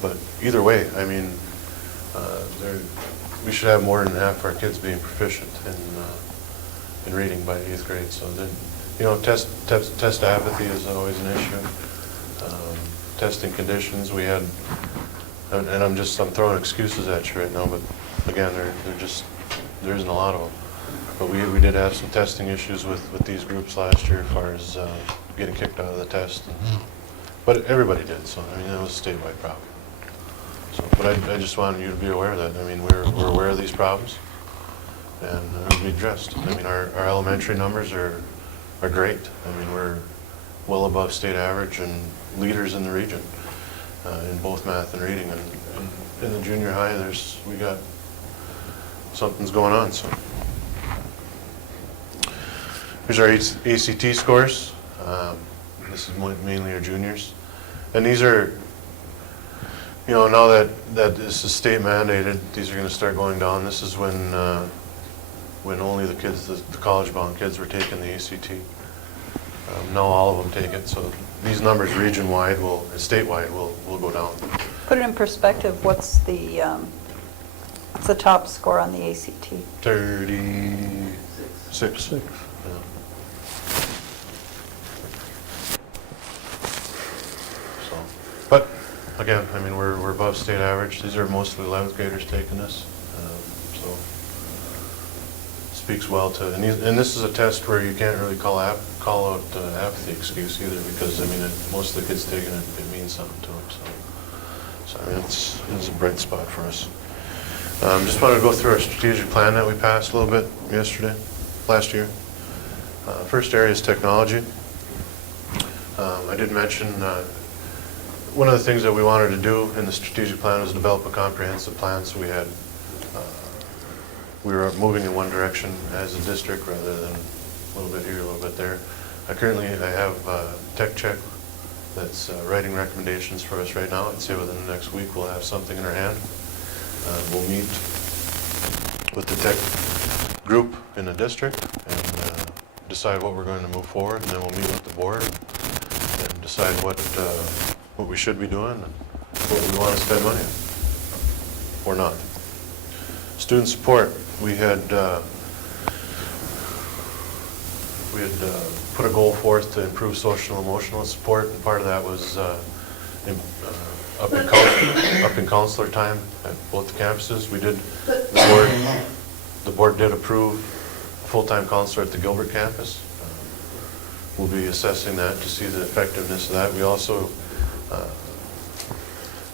But either way, I mean, we should have more than half of our kids being proficient in reading by 8th grade. So then, you know, test apathy is always an issue. Testing conditions, we had, and I'm throwing excuses at you right now, but again, there isn't a lot of them. But we did have some testing issues with these groups last year as far as getting kicked out of the test. But everybody did, so I mean, that was a statewide problem. So, but I just wanted you to be aware of that. I mean, we're aware of these problems, and it'll be addressed. I mean, our elementary numbers are are great. I mean, we're well above state average and leaders in the region in both math and reading. And in the junior high, we got something's going on. So here's our ACT scores. This is mainly our juniors, and these are, you know, now that this is state mandated, these are going to start going down. This is when only the kids, the college-bound kids, were taking the ACT. Now all of them take it, so these numbers region-wide statewide will go down. Put it in perspective, what's the top score on the ACT? 36. Yeah. So, but again, I mean, we're above state average. These are mostly 11th graders taking this, so speaks well to. And this is a test where you can't really call out apathy excuse either, because I mean, most of the kids taking it means something to them. So I mean, it's a bright spot for us. Just wanted to go through our strategic plan that we passed a little bit last year. First area is technology. I did mention one of the things that we wanted to do in the strategic plan was develop a comprehensive plan. So we were moving in one direction as a district rather than a little bit here, a little bit there. Currently, I have Tech Check that's writing recommendations for us right now. I'd say within the next week we'll have something in our hand. We'll meet with the tech group in the district and decide what we're going to move forward, and then we'll meet with the board and decide what we should be doing and what we want to spend money on or not. Student support, we had put a goal forth to improve social and emotional support, and part of that was up in counselor time at both the campuses. We did, the board did approve a full-time counselor at the Gilbert campus. We'll be assessing that to see the effectiveness of that. We also,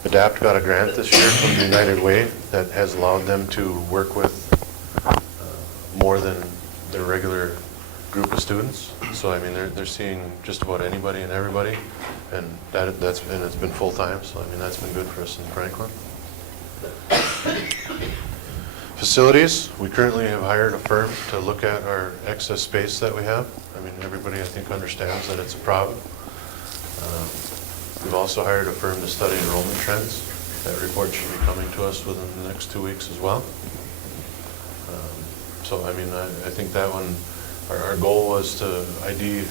ADAPT got a grant this year from the United Way that has allowed them to work with more than their regular group of students. So I mean, they're seeing just about anybody and everybody, and it's been full time. So I mean, that's been good for us in Franklin. Facilities, we currently have hired a firm to look at our excess space that we have. I mean, everybody I think understands that it's a problem. We've also hired a firm to study enrollment trends. That report should be coming to us within the next 2 weeks as well. So I mean, I think that one, our goal was to ID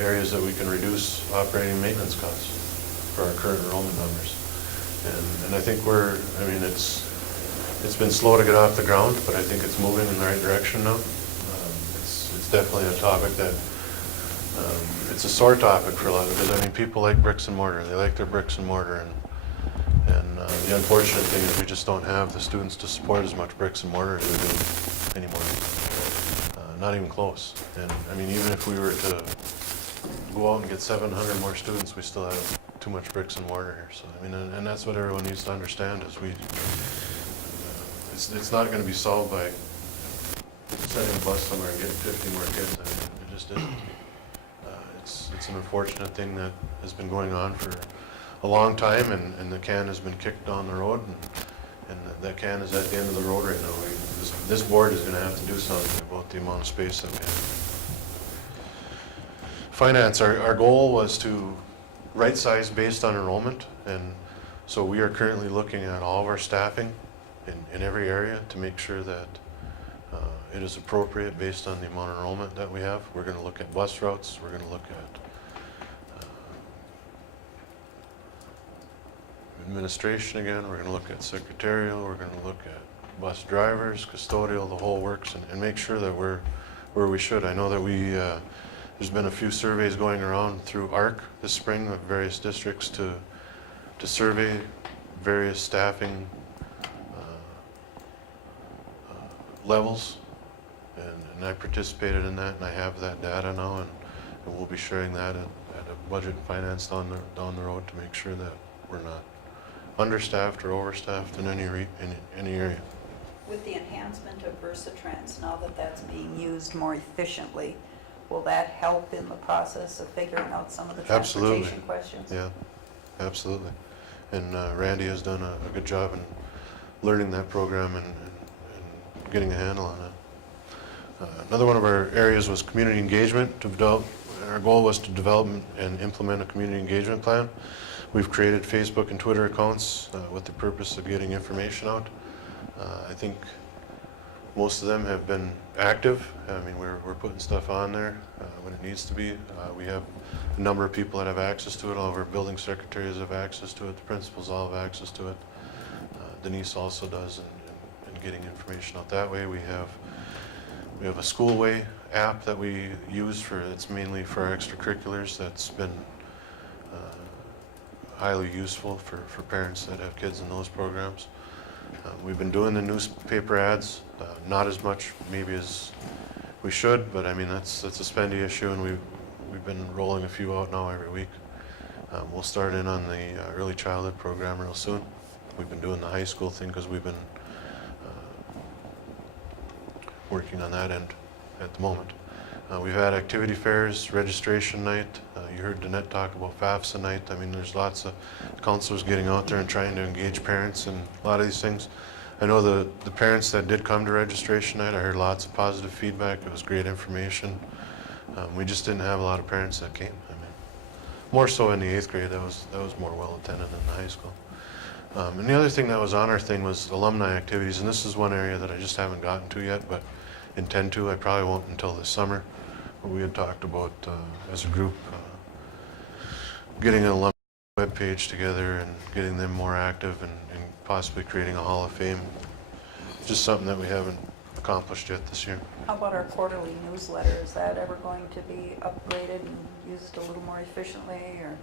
areas that we can reduce operating maintenance costs for our current enrollment numbers. And I think it's been slow to get off the ground, but I think it's moving in the right direction now. It's definitely a topic that, it's a sore topic for a lot, because I mean, people like bricks and mortar. They like their bricks and mortar, and the unfortunate thing is we just don't have the students to support as much bricks and mortar as we do anymore. Not even close. And I mean, even if we were to go out and get 700 more students, we still have too much bricks and mortar here. So I mean, and that's what everyone needs to understand is it's not going to be solved by sending a bus somewhere and getting 50 more kids. I mean, it just isn't. It's an unfortunate thing that has been going on for a long time, and the can has been kicked down the road, and that can is at the end of the road right now. This board is going to have to do something about the amount of space that we have. Finance, our goal was to right size based on enrollment, and so we are currently looking at all of our staffing in every area to make sure that it is appropriate based on the amount of enrollment that we have. We're going to look at bus routes, we're going to look at administration again, we're going to look at secretarial, we're going to look at bus drivers, custodial, the whole works, and make sure that we're where we should. I know that there's been a few surveys going around through ARC this spring of various districts to survey various staffing levels, and I participated in that, and I have that data now, and we'll be sharing that at a budget and finance down the road to make sure that we're not understaffed or overstaffed in any area. With the enhancement of VersaTrans, now that that's being used more efficiently, will that help in the process of figuring out some of the Absolutely. transportation questions? Yeah, absolutely. And Randy has done a good job in learning that program and getting a handle on it. Another one of our areas was community engagement. Our goal was to develop and implement a community engagement plan. We've created Facebook and Twitter accounts with the purpose of getting information out. I think most of them have been active. I mean, we're putting stuff on there when it needs to be. We have a number of people that have access to it. All of our building secretaries have access to it. The principals all have access to it. Denise also does, and getting information out that way. We have a Schoolway app that we use it's mainly for our extracurriculars. That's been highly useful for parents that have kids in those programs. We've been doing the newspaper ads, not as much maybe as we should, but I mean that's a spendy issue, and we've been rolling a few out now every week. We'll start in on the early childhood program real soon. We've been doing the high school thing because we've been working on that end at the moment. We've had activity fairs, registration night. You heard Danette talk about FAFSA night. I mean, there's lots of counselors getting out there and trying to engage parents in a lot of these things. I know the parents that did come to registration night, I heard lots of positive feedback. It was great information. We just didn't have a lot of parents that came. I mean, more so in the 8th grade. That was more well attended than the high school. And the other thing that was on our thing was alumni activities, and this is one area that I just haven't gotten to yet, but intend to. I probably won't until this summer. We had talked about, as a group, getting an alumni webpage together and getting them more active and possibly creating a Hall of Fame. Just something that we haven't accomplished yet this year. How about our quarterly newsletter? Is that ever going to be upgraded and used a little more efficiently, or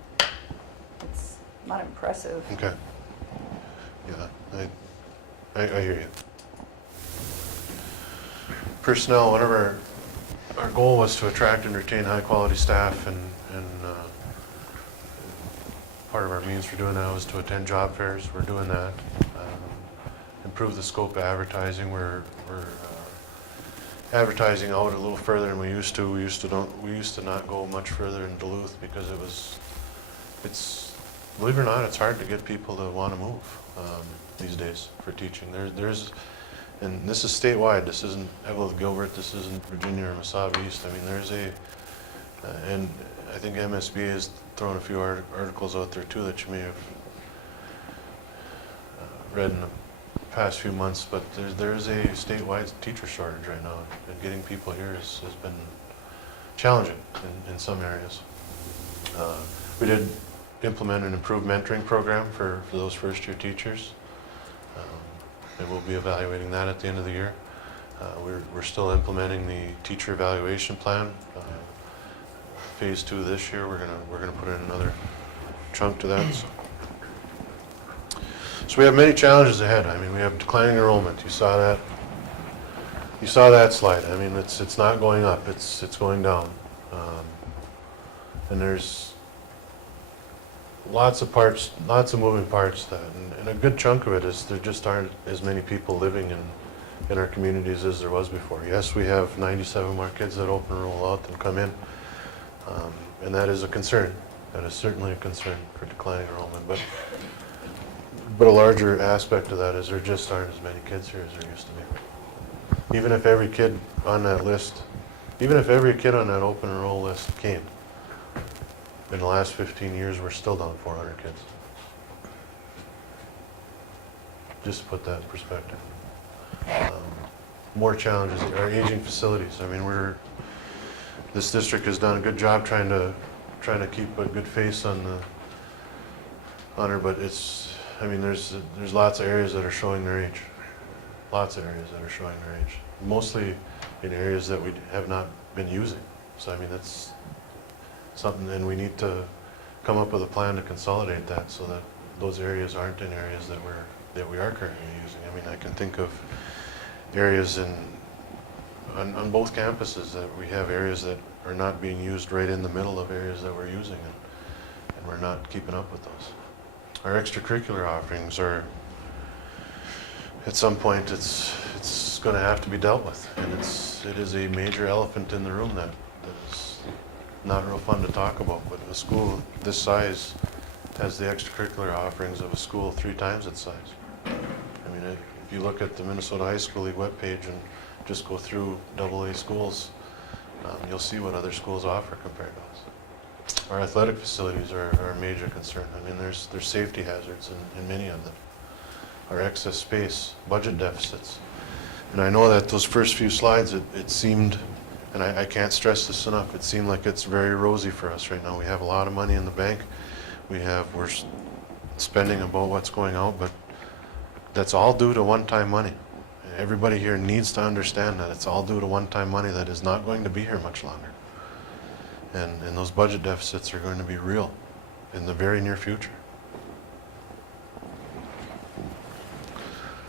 it's not impressive? Okay. Yeah, I hear you. Personnel, one of our goal was to attract and retain high quality staff, and part of our means for doing that was to attend job fairs. We're doing that. Improve the scope of advertising. We're advertising out a little further than we used to. We used to not go much further in Duluth because it's believe it or not, it's hard to get people to want to move these days for teaching. And this is statewide. This isn't Eveleth-Gilbert. This isn't Virginia or Mesabi East. I mean, and I think MSB has thrown a few articles out there too that you may have read in the past few months. But there's a statewide teacher shortage right now, and getting people here has been challenging in some areas. We did implement an improved mentoring program for those first-year teachers. And we'll be evaluating that at the end of the year. We're still implementing the teacher evaluation plan. Phase 2 this year, we're gonna put in another chunk to that. So we have many challenges ahead. I mean, we have declining enrollment. You saw that. You saw that slide. I mean, it's not going up. It's going down. And there's lots of moving parts to that, and a good chunk of it is there just aren't as many people living in our communities as there was before. Yes, we have 97 more kids that open and roll out than come in, and that is a concern. That is certainly a concern for declining enrollment, but a larger aspect of that is there just aren't as many kids here as there used to be. Even if every kid on that list, even if every kid on that open enroll list came, in the last 15 years, we're still down 400 kids. Just to put that in perspective. More challenges, our aging facilities. I mean, this district has done a good job trying to keep a good face on her, but I mean, there's lots of areas that are showing their age. Lots of areas that are showing their age. Mostly in areas that we have not been using. So I mean, that's something, and we need to come up with a plan to consolidate that so that those areas aren't in areas that we are currently using. I mean, I can think of areas on both campuses that we have areas that are not being used right in the middle of areas that we're using, and we're not keeping up with those. Our extracurricular offerings are, at some point, it's going to have to be dealt with, and it is a major elephant in the room that that's not real fun to talk about, but a school this size has the extracurricular offerings of a school 3 times its size. I mean, if you look at the Minnesota High School League webpage and just go through AA schools, you'll see what other schools offer compared to us. Our athletic facilities are a major concern. I mean, there's safety hazards in many of them. Our excess space, budget deficits. And I know that those first few slides, it seemed, and I can't stress this enough, it seemed like it's very rosy for us right now. We have a lot of money in the bank. We're spending about what's going out, but that's all due to one-time money. Everybody here needs to understand that it's all due to one-time money that is not going to be here much longer. And those budget deficits are going to be real in the very near future.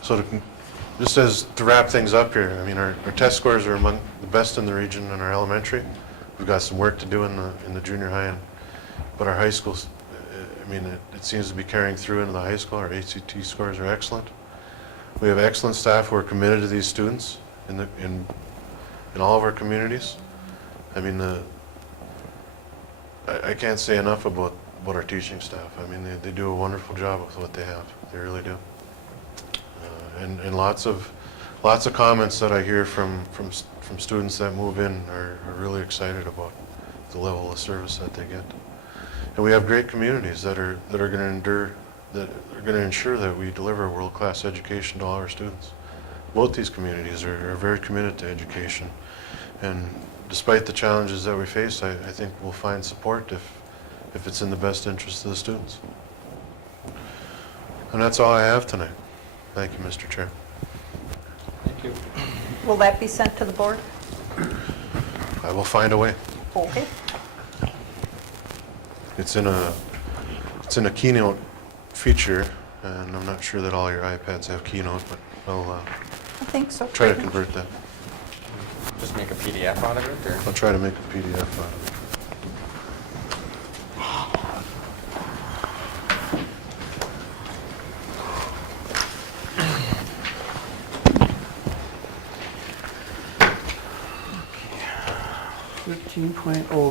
So to wrap things up here, I mean, our test scores are among the best in the region in our elementary. We've got some work to do in the junior high, but our high schools, I mean, it seems to be carrying through into the high school. Our ACT scores are excellent. We have excellent staff who are committed to these students in all of our communities. I mean, I can't say enough about our teaching staff. I mean, they do a wonderful job with what they have. They really do. And lots of comments that I hear from students that move in are really excited about the level of service that they get. And we have great communities that are going to ensure that we deliver a world-class education to all our students. Both these communities are very committed to education, and despite the challenges that we face, I think we'll find support if it's in the best interest of the students. And that's all I have tonight. Thank you, Mr. Chair. Thank you. Will that be sent to the board? I will find a way. Okay. It's in a Keynote feature, and I'm not sure that all your iPads have Keynote, but I'll I think so. try to convert that. Just make a PDF out of it, or? I'll try to make a PDF out of it.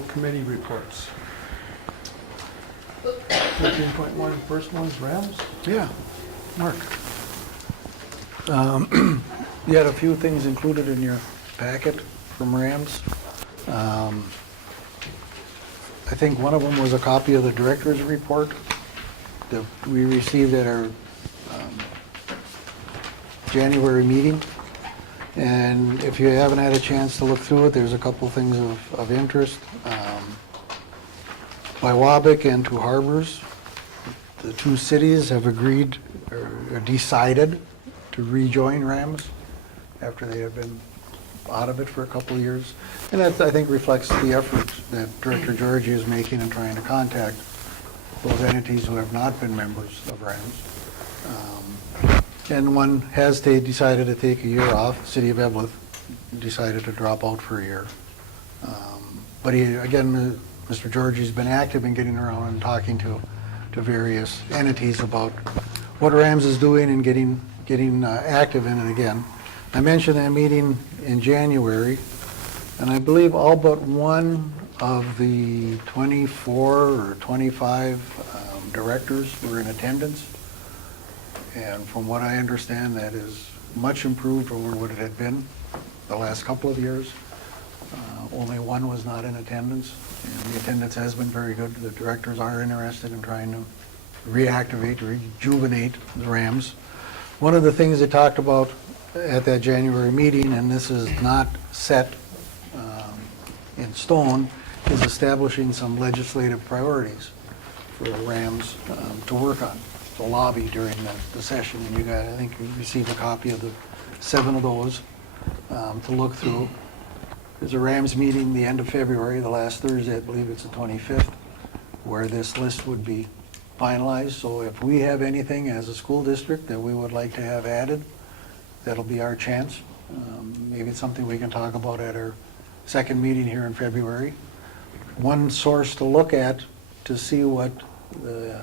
Committee reports. 13.1, first one's Rams? Yeah, Mark. You had a few things included in your packet from Rams. I think one of them was a copy of the director's report that we received at our January meeting. And if you haven't had a chance to look through it, there's a couple things of interest. By Wabick and Two Harbors, the two cities have agreed or decided to rejoin Rams after they have been out of it for a couple of years. And that, I think, reflects the effort that Director Georgie is making in trying to contact those entities who have not been members of Rams. And one has decided to take a year off. The city of Eveleth decided to drop out for a year. But he, again, Mr. Georgie's been active in getting around and talking to various entities about what Rams is doing and getting active in it again. I mentioned that meeting in January, and I believe all but one of the 24 or 25 directors were in attendance. And from what I understand, that is much improved over what it had been the last couple of years. Only one was not in attendance, and the attendance has been very good. The directors are interested in trying to reactivate, rejuvenate the Rams. One of the things they talked about at that January meeting, and this is not set in stone, is establishing some legislative priorities for the Rams to work on. The lobby during the session, and you got, I think you received a copy of the 7 of those to look through. There's a Rams meeting the end of February, the last Thursday, I believe it's the 25th, where this list would be finalized. So if we have anything as a school district that we would like to have added, that'll be our chance. Maybe it's something we can talk about at our second meeting here in February. One source to look at to see what the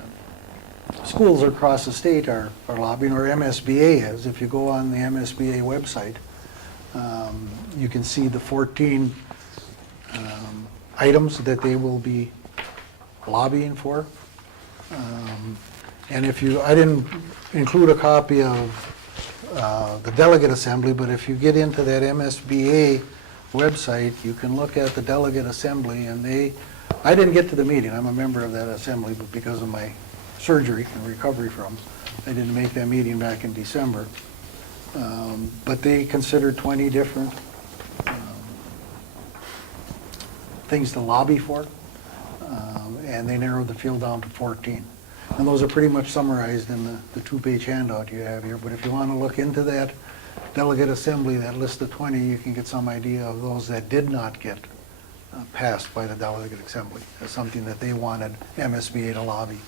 schools across the state are lobbying, or MSBA is. If you go on the MSBA website, you can see the 14 items that they will be lobbying for. And if you, I didn't include a copy of the delegate assembly, but if you get into that MSBA website, you can look at the delegate assembly, and I didn't get to the meeting, I'm a member of that assembly, but because of my surgery and recovery from, I didn't make that meeting back in December. But they considered 20 different things to lobby for, and they narrowed the field down to 14. And those are pretty much summarized in the two-page handout you have here. But if you want to look into that delegate assembly, that list of 20, you can get some idea of those that did not get passed by the delegate assembly as something that they wanted MSBA to lobby.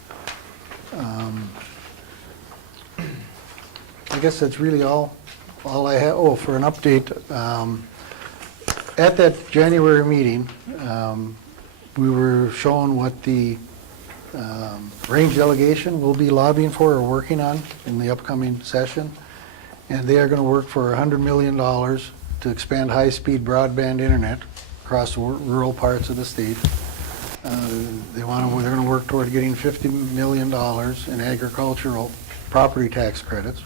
I guess that's really all I have. Oh, for an update, at that January meeting, we were shown what the range delegation will be lobbying for or working on in the upcoming session. And they are going to work for $100 million to expand high-speed broadband internet across the rural parts of the state. They're going to work toward getting $50 million in agricultural property tax credits,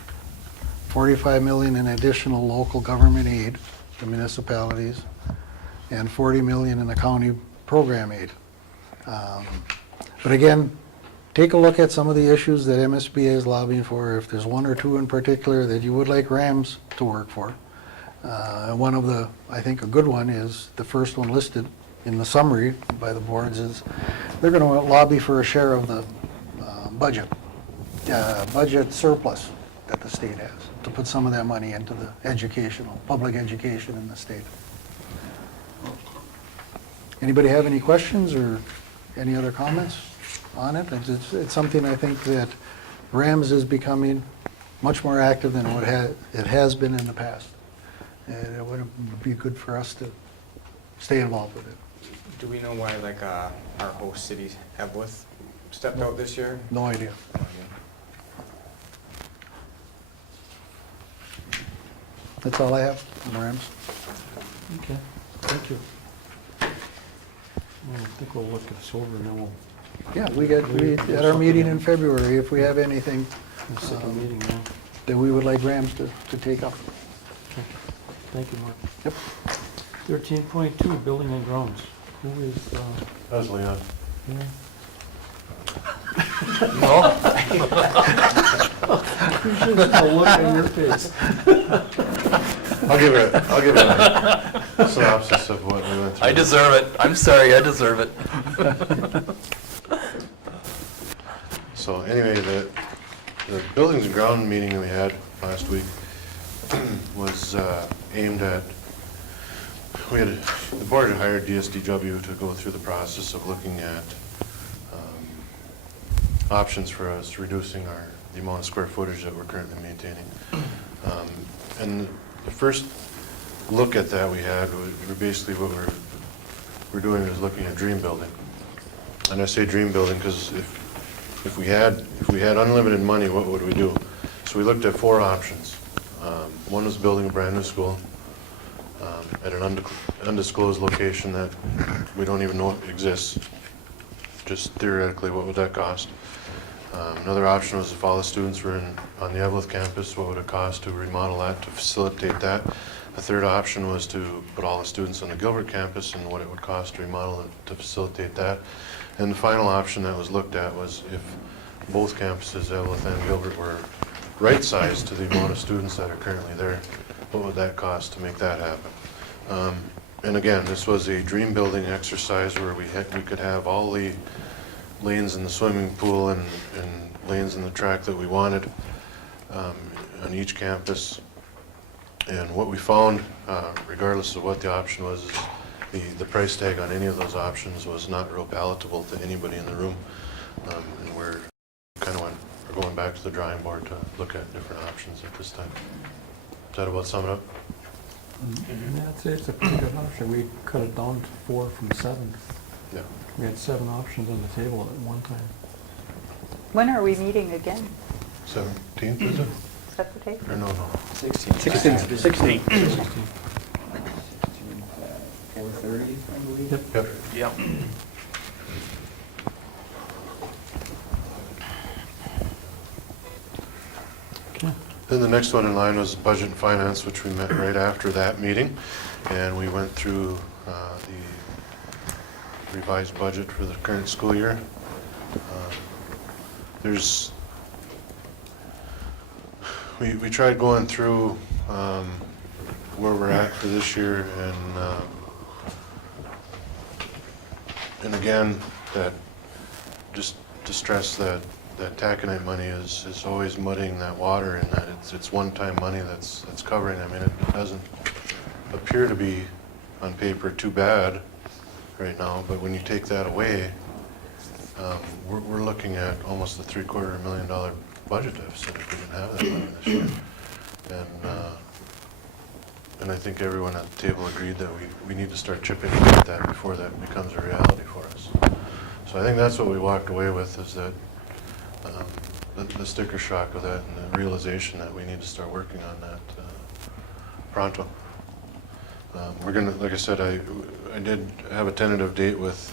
$45 million in additional local government aid to municipalities, and $40 million in the county program aid. But again, take a look at some of the issues that MSBA is lobbying for. If there's one or two in particular that you would like Rams to work for. One of the, I think a good one is, the first one listed in the summary by the boards, is they're going to lobby for a share of the budget surplus that the state has, to put some of that money into the public education in the state. Anybody have any questions or any other comments on it? It's something I think that Rams is becoming much more active than what it has been in the past. And it would be good for us to stay involved with it. Do we know why, like, our host city, Eveleth, stepped out this year? No idea. That's all I have on Rams. Okay, thank you. Well, I think we'll look this over and then we'll Yeah, at our meeting in February, if we have anything set a meeting now. that we would like Rams to take up. Okay. Thank you, Mark. Yep. 13.2, building and grounds. Who is, That's Leon. yeah? No? A look on your face. I'll give it a synopsis of what we went through. I deserve it. I'm sorry, I deserve it. So anyway, the buildings and ground meeting that we had last week was aimed at, the board had hired DSDW to go through the process of looking at options for us reducing the amount of square footage that we're currently maintaining. And the first look at that we had, basically what we're doing is looking at dream building. And I say dream building because if we had unlimited money, what would we do? So we looked at 4 options. One was building a brand new school at an undisclosed location that we don't even know exists. Just theoretically, what would that cost? Another option was if all the students were on the Eveleth campus, what would it cost to remodel that, to facilitate that? The third option was to put all the students on the Gilbert campus and what it would cost to remodel it to facilitate that. And the final option that was looked at was if both campuses, Eveleth and Gilbert, were right-sized to the amount of students that are currently there, what would that cost to make that happen? And again, this was a dream building exercise where we could have all the lanes in the swimming pool and lanes in the track that we wanted on each campus. And what we found, regardless of what the option was, is the price tag on any of those options was not real palatable to anybody in the room. And we're going back to the drawing board to look at different options at this time. Does that about sum it up? Yeah, it's a pretty good option. We cut it down to 4 from 7. Yeah. We had 7 options on the table at one time. When are we meeting again? 17th, is it? Is that the date? Or no. 16. 16. 4:30, I believe. Yep. Yep. Then the next one in line was Budget and Finance, which we met right after that meeting. And we went through the revised budget for the current school year. We tried going through where we're at for this year, and again, that just to stress that taconite money is always muddying that water, and that it's one-time money that's covering. I mean, it doesn't appear to be on paper too bad right now, but when you take that away, we're looking at almost a $750,000 budget deficit if we didn't have that money this year. And I think everyone at the table agreed that we need to start chipping away at that before that becomes a reality for us. So I think that's what we walked away with, is that the sticker shock of that and the realization that we need to start working on that pronto. We're gonna, like I said, I did have a tentative date with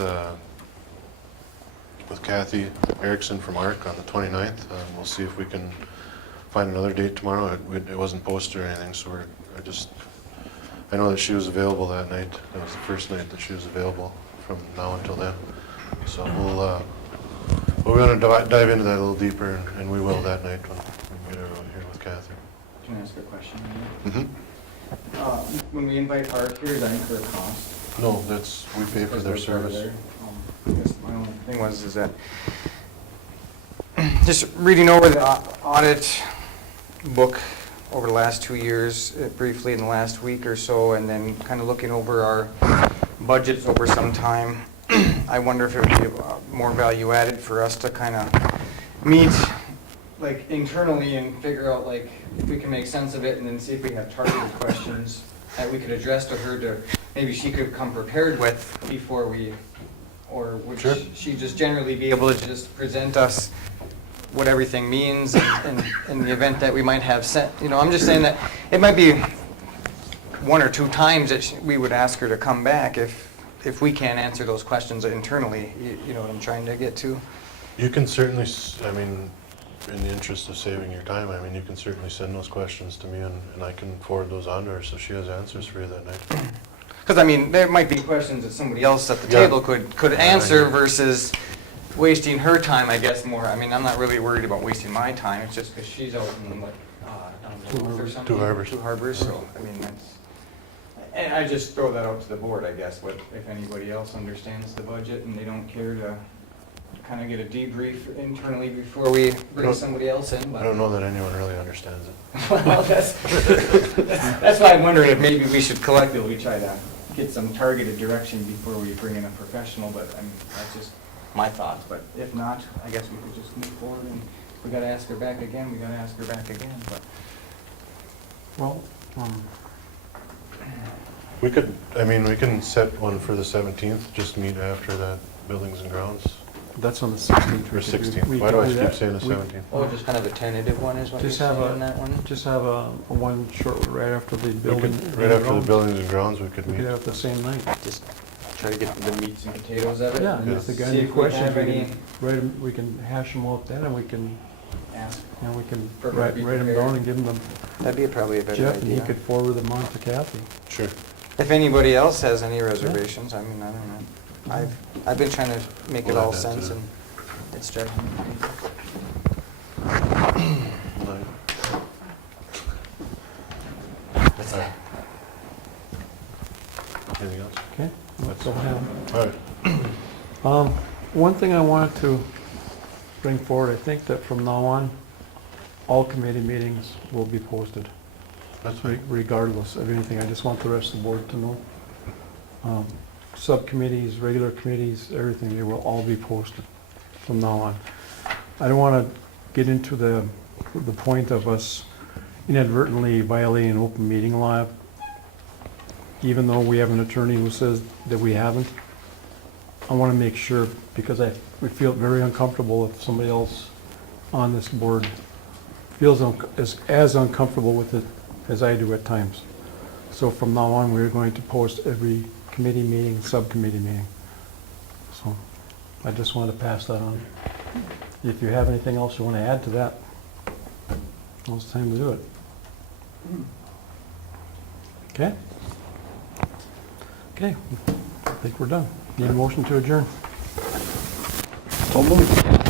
Kathy Erickson from ARC on the 29th. We'll see if we can find another date tomorrow. It wasn't posted or anything, so I know that she was available that night. That was the first night that she was available from now until then. So we're going to dive into that a little deeper, and we will that night when we get everyone here with Kathy. Can I ask a question? Mm-hmm. When we invite ARC here, does that incur a cost? No, we pay for their service. I guess my only thing is that just reading over the audit book over the last 2 years, briefly in the last week or so, and then kind of looking over our budgets over some time, I wonder if it would be more value added for us to kind of meet like internally and figure out like if we can make sense of it, and then see if we have targeted questions that we could address to her, to maybe she could come prepared with before we, or would Sure. she just generally be able to just present us what everything means in the event that we might have sent, I'm just saying that it might be 1 or 2 times that we would ask her to come back if we can't answer those questions internally. You know what I'm trying to get to? You can certainly, I mean, in the interest of saving your time, I mean, you can certainly send those questions to me, and I can forward those on to her so she has answers for you that night. Because, I mean, there might be questions that somebody else at the table could answer versus wasting her time, I guess, more. I mean, I'm not really worried about wasting my time. It's just because she's out in, down Duluth or something. Two Harbors. So, I mean, and I just throw that out to the board, I guess, if anybody else understands the budget and they don't care to kind of get a debrief internally before we bring somebody else in. But I don't know that anyone really understands it. well, that's why I'm wondering if maybe we should collectively try to get some targeted direction before we bring in a professional, but I mean, that's just my thoughts. But if not, I guess we could just move forward, and if we gotta ask her back again, we gotta ask her back again, but. Well, We can set one for the 17th, just meet after that Buildings and Grounds. that's on the 16th. Or 16th. Why do I keep saying the 17th? Oh, just kind of a tentative one is what you're saying on that one? Just have a one short one right after the building. Right after the Buildings and Grounds, we could We meet. could have it the same night. Just try to get the meats and potatoes of it? Yeah, and if the guy See any if we questions, have any- we can hash them out then, and we can, Ask. we can Perfect, write be them prepared. down and give them That'd be probably a better Jeff, and he idea. could forward them on to Kathy. Sure. If anybody else has any reservations, I mean, I don't know. I've been trying to make it We'll all add that to sense, the- and it's driving me crazy. Alright. Anything else? Okay, let's go ahead. All right. One thing I wanted to bring forward, I think that from now on, all committee meetings will be posted, That's fine. regardless of anything. I just want the rest of the board to know. Subcommittees, regular committees, everything, they will all be posted from now on. I don't want to get into the point of us inadvertently violating open meeting law, even though we have an attorney who says that we haven't. I want to make sure, because we feel very uncomfortable if somebody else on this board feels as uncomfortable with it as I do at times. So from now on, we're going to post every committee meeting, subcommittee meeting. So I just wanted to pass that on. If you have anything else you want to add to that, now's the time to do it. Okay? Okay, I think we're done. Need a motion to adjourn? So moved.